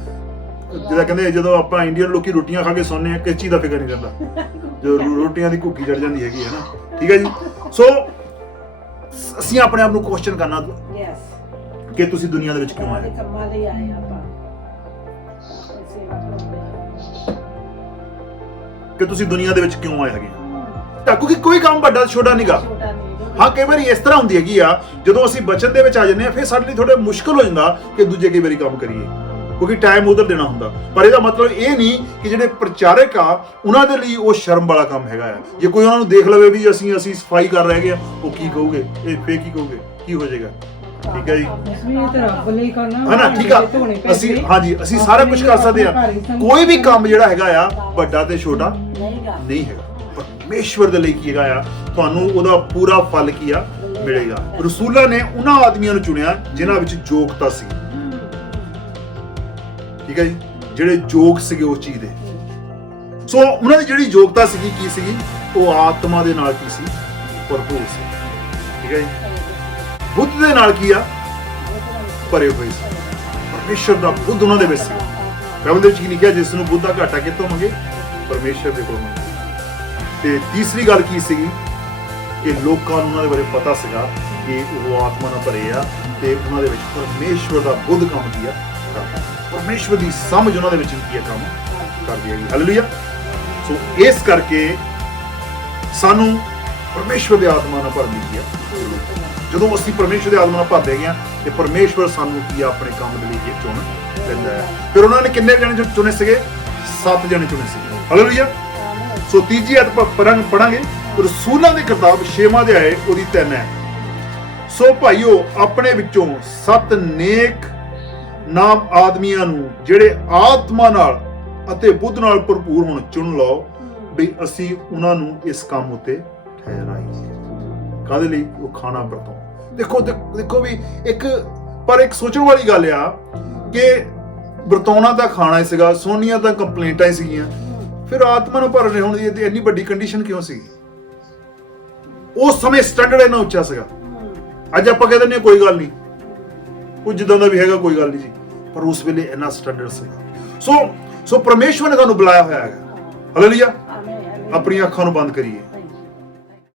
ਜਿੱਦਾਂ ਕਹਿੰਦੇ ਜਦੋਂ ਆਪਾਂ ਇੰਡੀਅਨ ਲੋਕੀ ਰੋਟੀਆਂ ਖਾ ਕੇ ਸੌਂਦੇ ਆ, ਕਿਸ ਚੀਜ਼ ਦਾ ਫਿਕਰ ਨਹੀਂ ਰਹਿੰਦਾ, ਜਦੋਂ ਰੋਟੀਆਂ ਦੀ ਭੁੱਖੀ ਚੜ ਜਾਂਦੀ ਹੈਗੀ ਹੈ ਨਾ। ਠੀਕ ਹੈ ਜੀ। ਸੋ ਅਸੀਂ ਆਪਣੇ ਆਪ ਨੂੰ ਕੁਐਸਚਨ ਕਰਨਾ ਕਿ ਤੁਸੀਂ ਦੁਨੀਆ ਦੇ ਵਿੱਚ ਕਿਉਂ ਆਏ, ਕਿ ਤੁਸੀਂ ਦੁਨੀਆ ਦੇ ਵਿੱਚ ਕਿਉਂ ਆਏ ਹੈਗੇ। ਕਿਉਂਕਿ ਕੋਈ ਕੰਮ ਵੱਡਾ ਛੋਟਾ ਨਹੀਂਗਾ। ਹਾਂ, ਕਈ ਵਾਰੀ ਇਸ ਤਰ੍ਹਾਂ ਹੁੰਦੀ ਹੈਗੀ ਆ, ਜਦੋਂ ਅਸੀਂ ਬਚਨ ਦੇ ਵਿੱਚ ਆ ਜਾਂਦੇ ਆ, ਫਿਰ ਸਾਡੇ ਲਈ ਥੋੜਾ ਮੁਸ਼ਕਲ ਹੋ ਜਾਂਦਾ ਕਿ ਦੂਜੇ ਕਈ ਵਾਰੀ ਕੰਮ ਕਰੀਏ, ਕਿਉਂਕਿ ਟਾਈਮ ਉਧਰ ਦੇਣਾ ਹੁੰਦਾ। ਪਰ ਇਹਦਾ ਮਤਲਬ ਇਹ ਨਹੀਂ ਕਿ ਜਿਹੜੇ ਪ੍ਰਚਾਰਕ ਆ ਉਹਨਾਂ ਦੇ ਲਈ ਉਹ ਸ਼ਰਮ ਵਾਲਾ ਕੰਮ ਹੈਗਾ ਆ। ਜੇ ਕੋਈ ਉਹਨਾਂ ਨੂੰ ਦੇਖ ਲਵੇ ਵੀ ਅਸੀਂ ਸਫਾਈ ਕਰ ਰਹੇ ਹਾਂ, ਉਹ ਕੀ ਕਹੋਗੇ, ਇਹ ਫੇਰ ਕੀ ਕਹੋਗੇ, ਕੀ ਹੋ ਜਾਏਗਾ? ਠੀਕ ਹੈ ਜੀ, ਹਨਾ? ਠੀਕ ਆ, ਅਸੀਂ ਸਾਰਾ ਕੁਝ ਕਰ ਸਕਦੇ ਆ। ਕੋਈ ਵੀ ਕੰਮ ਜਿਹੜਾ ਹੈਗਾ ਆ ਵੱਡਾ ਤੇ ਛੋਟਾ ਨਹੀਂ ਹੈਗਾ। ਪਰਮੇਸ਼ਵਰ ਦੇ ਲਈ ਕੀ ਹੈਗਾ ਆ, ਤੁਹਾਨੂੰ ਉਹਦਾ ਪੂਰਾ ਫਲ ਕੀ ਆ ਮਿਲੇਗਾ। ਰਸੂਲਾਂ ਨੇ ਉਹਨਾਂ ਆਦਮੀਆਂ ਨੂੰ ਚੁਣਿਆ ਜਿਨ੍ਹਾਂ ਵਿੱਚ ਯੋਗਤਾ ਸੀ। ਠੀਕ ਹੈ ਜੀ, ਜਿਹੜੇ ਯੋਗ ਸੀਗੇ ਉਸ ਚੀਜ਼ ਦੇ, ਸੋ ਉਹਨਾਂ ਦੀ ਜਿਹੜੀ ਯੋਗਤਾ ਸੀਗੀ ਕੀ ਸੀਗੀ, ਉਹ ਆਤਮਾ ਦੇ ਨਾਲ ਕੀ ਸੀ, ਭਰਪੂਰ ਸੀ। ਠੀਕ ਹੈ ਜੀ। ਬੁੱਧ ਦੇ ਨਾਲ ਕੀ ਆ, ਭਰੇ ਹੋਏ ਸੀ। ਪਰਮੇਸ਼ਰ ਦਾ ਬੁੱਧ ਉਹਨਾਂ ਦੇ ਵਿੱਚ ਸੀ। ਬਾਈਬਲ ਦੇ ਵਿੱਚ ਕੀ ਲਿਖਿਆ, ਜਿਸ ਨੂੰ ਬੁੱਧ ਦਾ ਘਾਟਾ ਕਿਤੋਂ ਮੰਗੇ, ਪਰਮੇਸ਼ਰ ਦੇ ਕੋਲ ਮੰਗੇ। ਤੇ ਤੀਸਰੀ ਗੱਲ ਕੀ ਸੀਗੀ ਕਿ ਲੋਕਾਂ ਨੂੰ ਉਹਨਾਂ ਦੇ ਬਾਰੇ ਪਤਾ ਸੀਗਾ ਕਿ ਉਹ ਆਤਮਾ ਨਾਲ ਭਰੇ ਆ ਤੇ ਉਹਨਾਂ ਦੇ ਵਿੱਚ ਪਰਮੇਸ਼ਵਰ ਦਾ ਬੁੱਧ ਕੰਮ ਕੀ ਆ ਕਰਦਾ। ਪਰਮੇਸ਼ਵਰ ਦੀ ਸਮਝ ਉਹਨਾਂ ਦੇ ਵਿੱਚ ਕੀ ਆ ਕੰਮ ਕਰਦੀ ਹੈਗੀ। ਹਾਲੇਲੂਇਆ। ਸੋ ਇਸ ਕਰਕੇ ਸਾਨੂੰ ਪਰਮੇਸ਼ਵਰ ਦੇ ਆਤਮਾ ਨਾਲ ਭਰਨ ਦੀ ਕੀ ਆ ਜ਼ਰੂਰਤ। ਜਦੋਂ ਅਸੀਂ ਪਰਮੇਸ਼ਵਰ ਦੇ ਆਤਮਾ ਨਾਲ ਭਰਦੇ ਹੈਗੇ ਆ ਤੇ ਪਰਮੇਸ਼ਵਰ ਸਾਨੂੰ ਕੀ ਆ ਆਪਣੇ ਕੰਮ ਦੇ ਲਈ ਕੀ ਚੁਣ ਲੈਂਦਾ ਹੈ। ਫਿਰ ਉਹਨਾਂ ਨੇ ਕਿੰਨੇ ਜਣੇ ਚੁਣੇ ਸੀਗੇ, 7 ਜਣੇ ਚੁਣੇ ਸੀਗੇ। ਹਾਲੇਲੂਇਆ। ਸੋ ਤੀਜੀ ਅਧ ਪੜਾਂਗੇ ਰਸੂਲਾਂ ਦੀ ਕਿਤਾਬ 6ਵਾਂ ਅਧਿਆਇ ਉਹਦੀ 3 ਹੈ। ਸੋ ਭਾਈਓ ਆਪਣੇ ਵਿੱਚੋਂ 7 ਨੇਕ ਨਾਮ ਆਦਮੀਆਂ ਨੂੰ ਜਿਹੜੇ ਆਤਮਾ ਨਾਲ ਅਤੇ ਬੁੱਧ ਨਾਲ ਭਰਪੂਰ ਹੋਣ ਚੁਣ ਲਓ ਵੀ ਅਸੀਂ ਉਹਨਾਂ ਨੂੰ ਇਸ ਕੰਮ ਉੱਤੇ ਠਹਿਰਾਈਏ। ਕਾਹਦੇ ਲਈ? ਉਹ ਖਾਣਾ ਵਰਤਾਉਣ। ਦੇਖੋ ਵੀ ਇੱਕ ਸੋਚਣ ਵਾਲੀ ਗੱਲ ਆ ਕਿ ਵਰਤਾਉਣਾ ਤਾਂ ਖਾਣਾ ਹੀ ਸੀਗਾ, ਸੋਨੀਆਂ ਤਾਂ ਕੰਪਲੇਂਟਾਂ ਹੀ ਸੀਗੀਆਂ, ਫਿਰ ਆਤਮਾ ਨੂੰ ਭਰ ਰਹੇ ਹੋਣ ਦੀ ਇੰਨੀ ਵੱਡੀ ਕੰਡੀਸ਼ਨ ਕਿਉਂ ਸੀਗੀ? ਉਸ ਸਮੇਂ ਸਟੈਂਡਰਡ ਇੰਨਾ ਉੱਚਾ ਸੀਗਾ। ਅੱਜ ਆਪਾਂ ਕਹਿ ਦਿੰਦੇ ਹਾਂ ਕੋਈ ਗੱਲ ਨਹੀਂ, ਉਹ ਜਿੱਦਾਂ ਦਾ ਵੀ ਹੈਗਾ ਕੋਈ ਗੱਲ ਨਹੀਂ ਜੀ, ਪਰ ਉਸ ਵੇਲੇ ਇੰਨਾ ਸਟੈਂਡਰਡ ਸੀਗਾ। ਸੋ ਪਰਮੇਸ਼ਵਰ ਨੇ ਤੁਹਾਨੂੰ ਬੁਲਾਇਆ ਹੋਇਆ ਹੈਗਾ। ਹਾਲੇਲੂਇਆ। ਆਪਣੀਆਂ ਅੱਖਾਂ ਨੂੰ ਬੰਦ ਕਰੀਏ।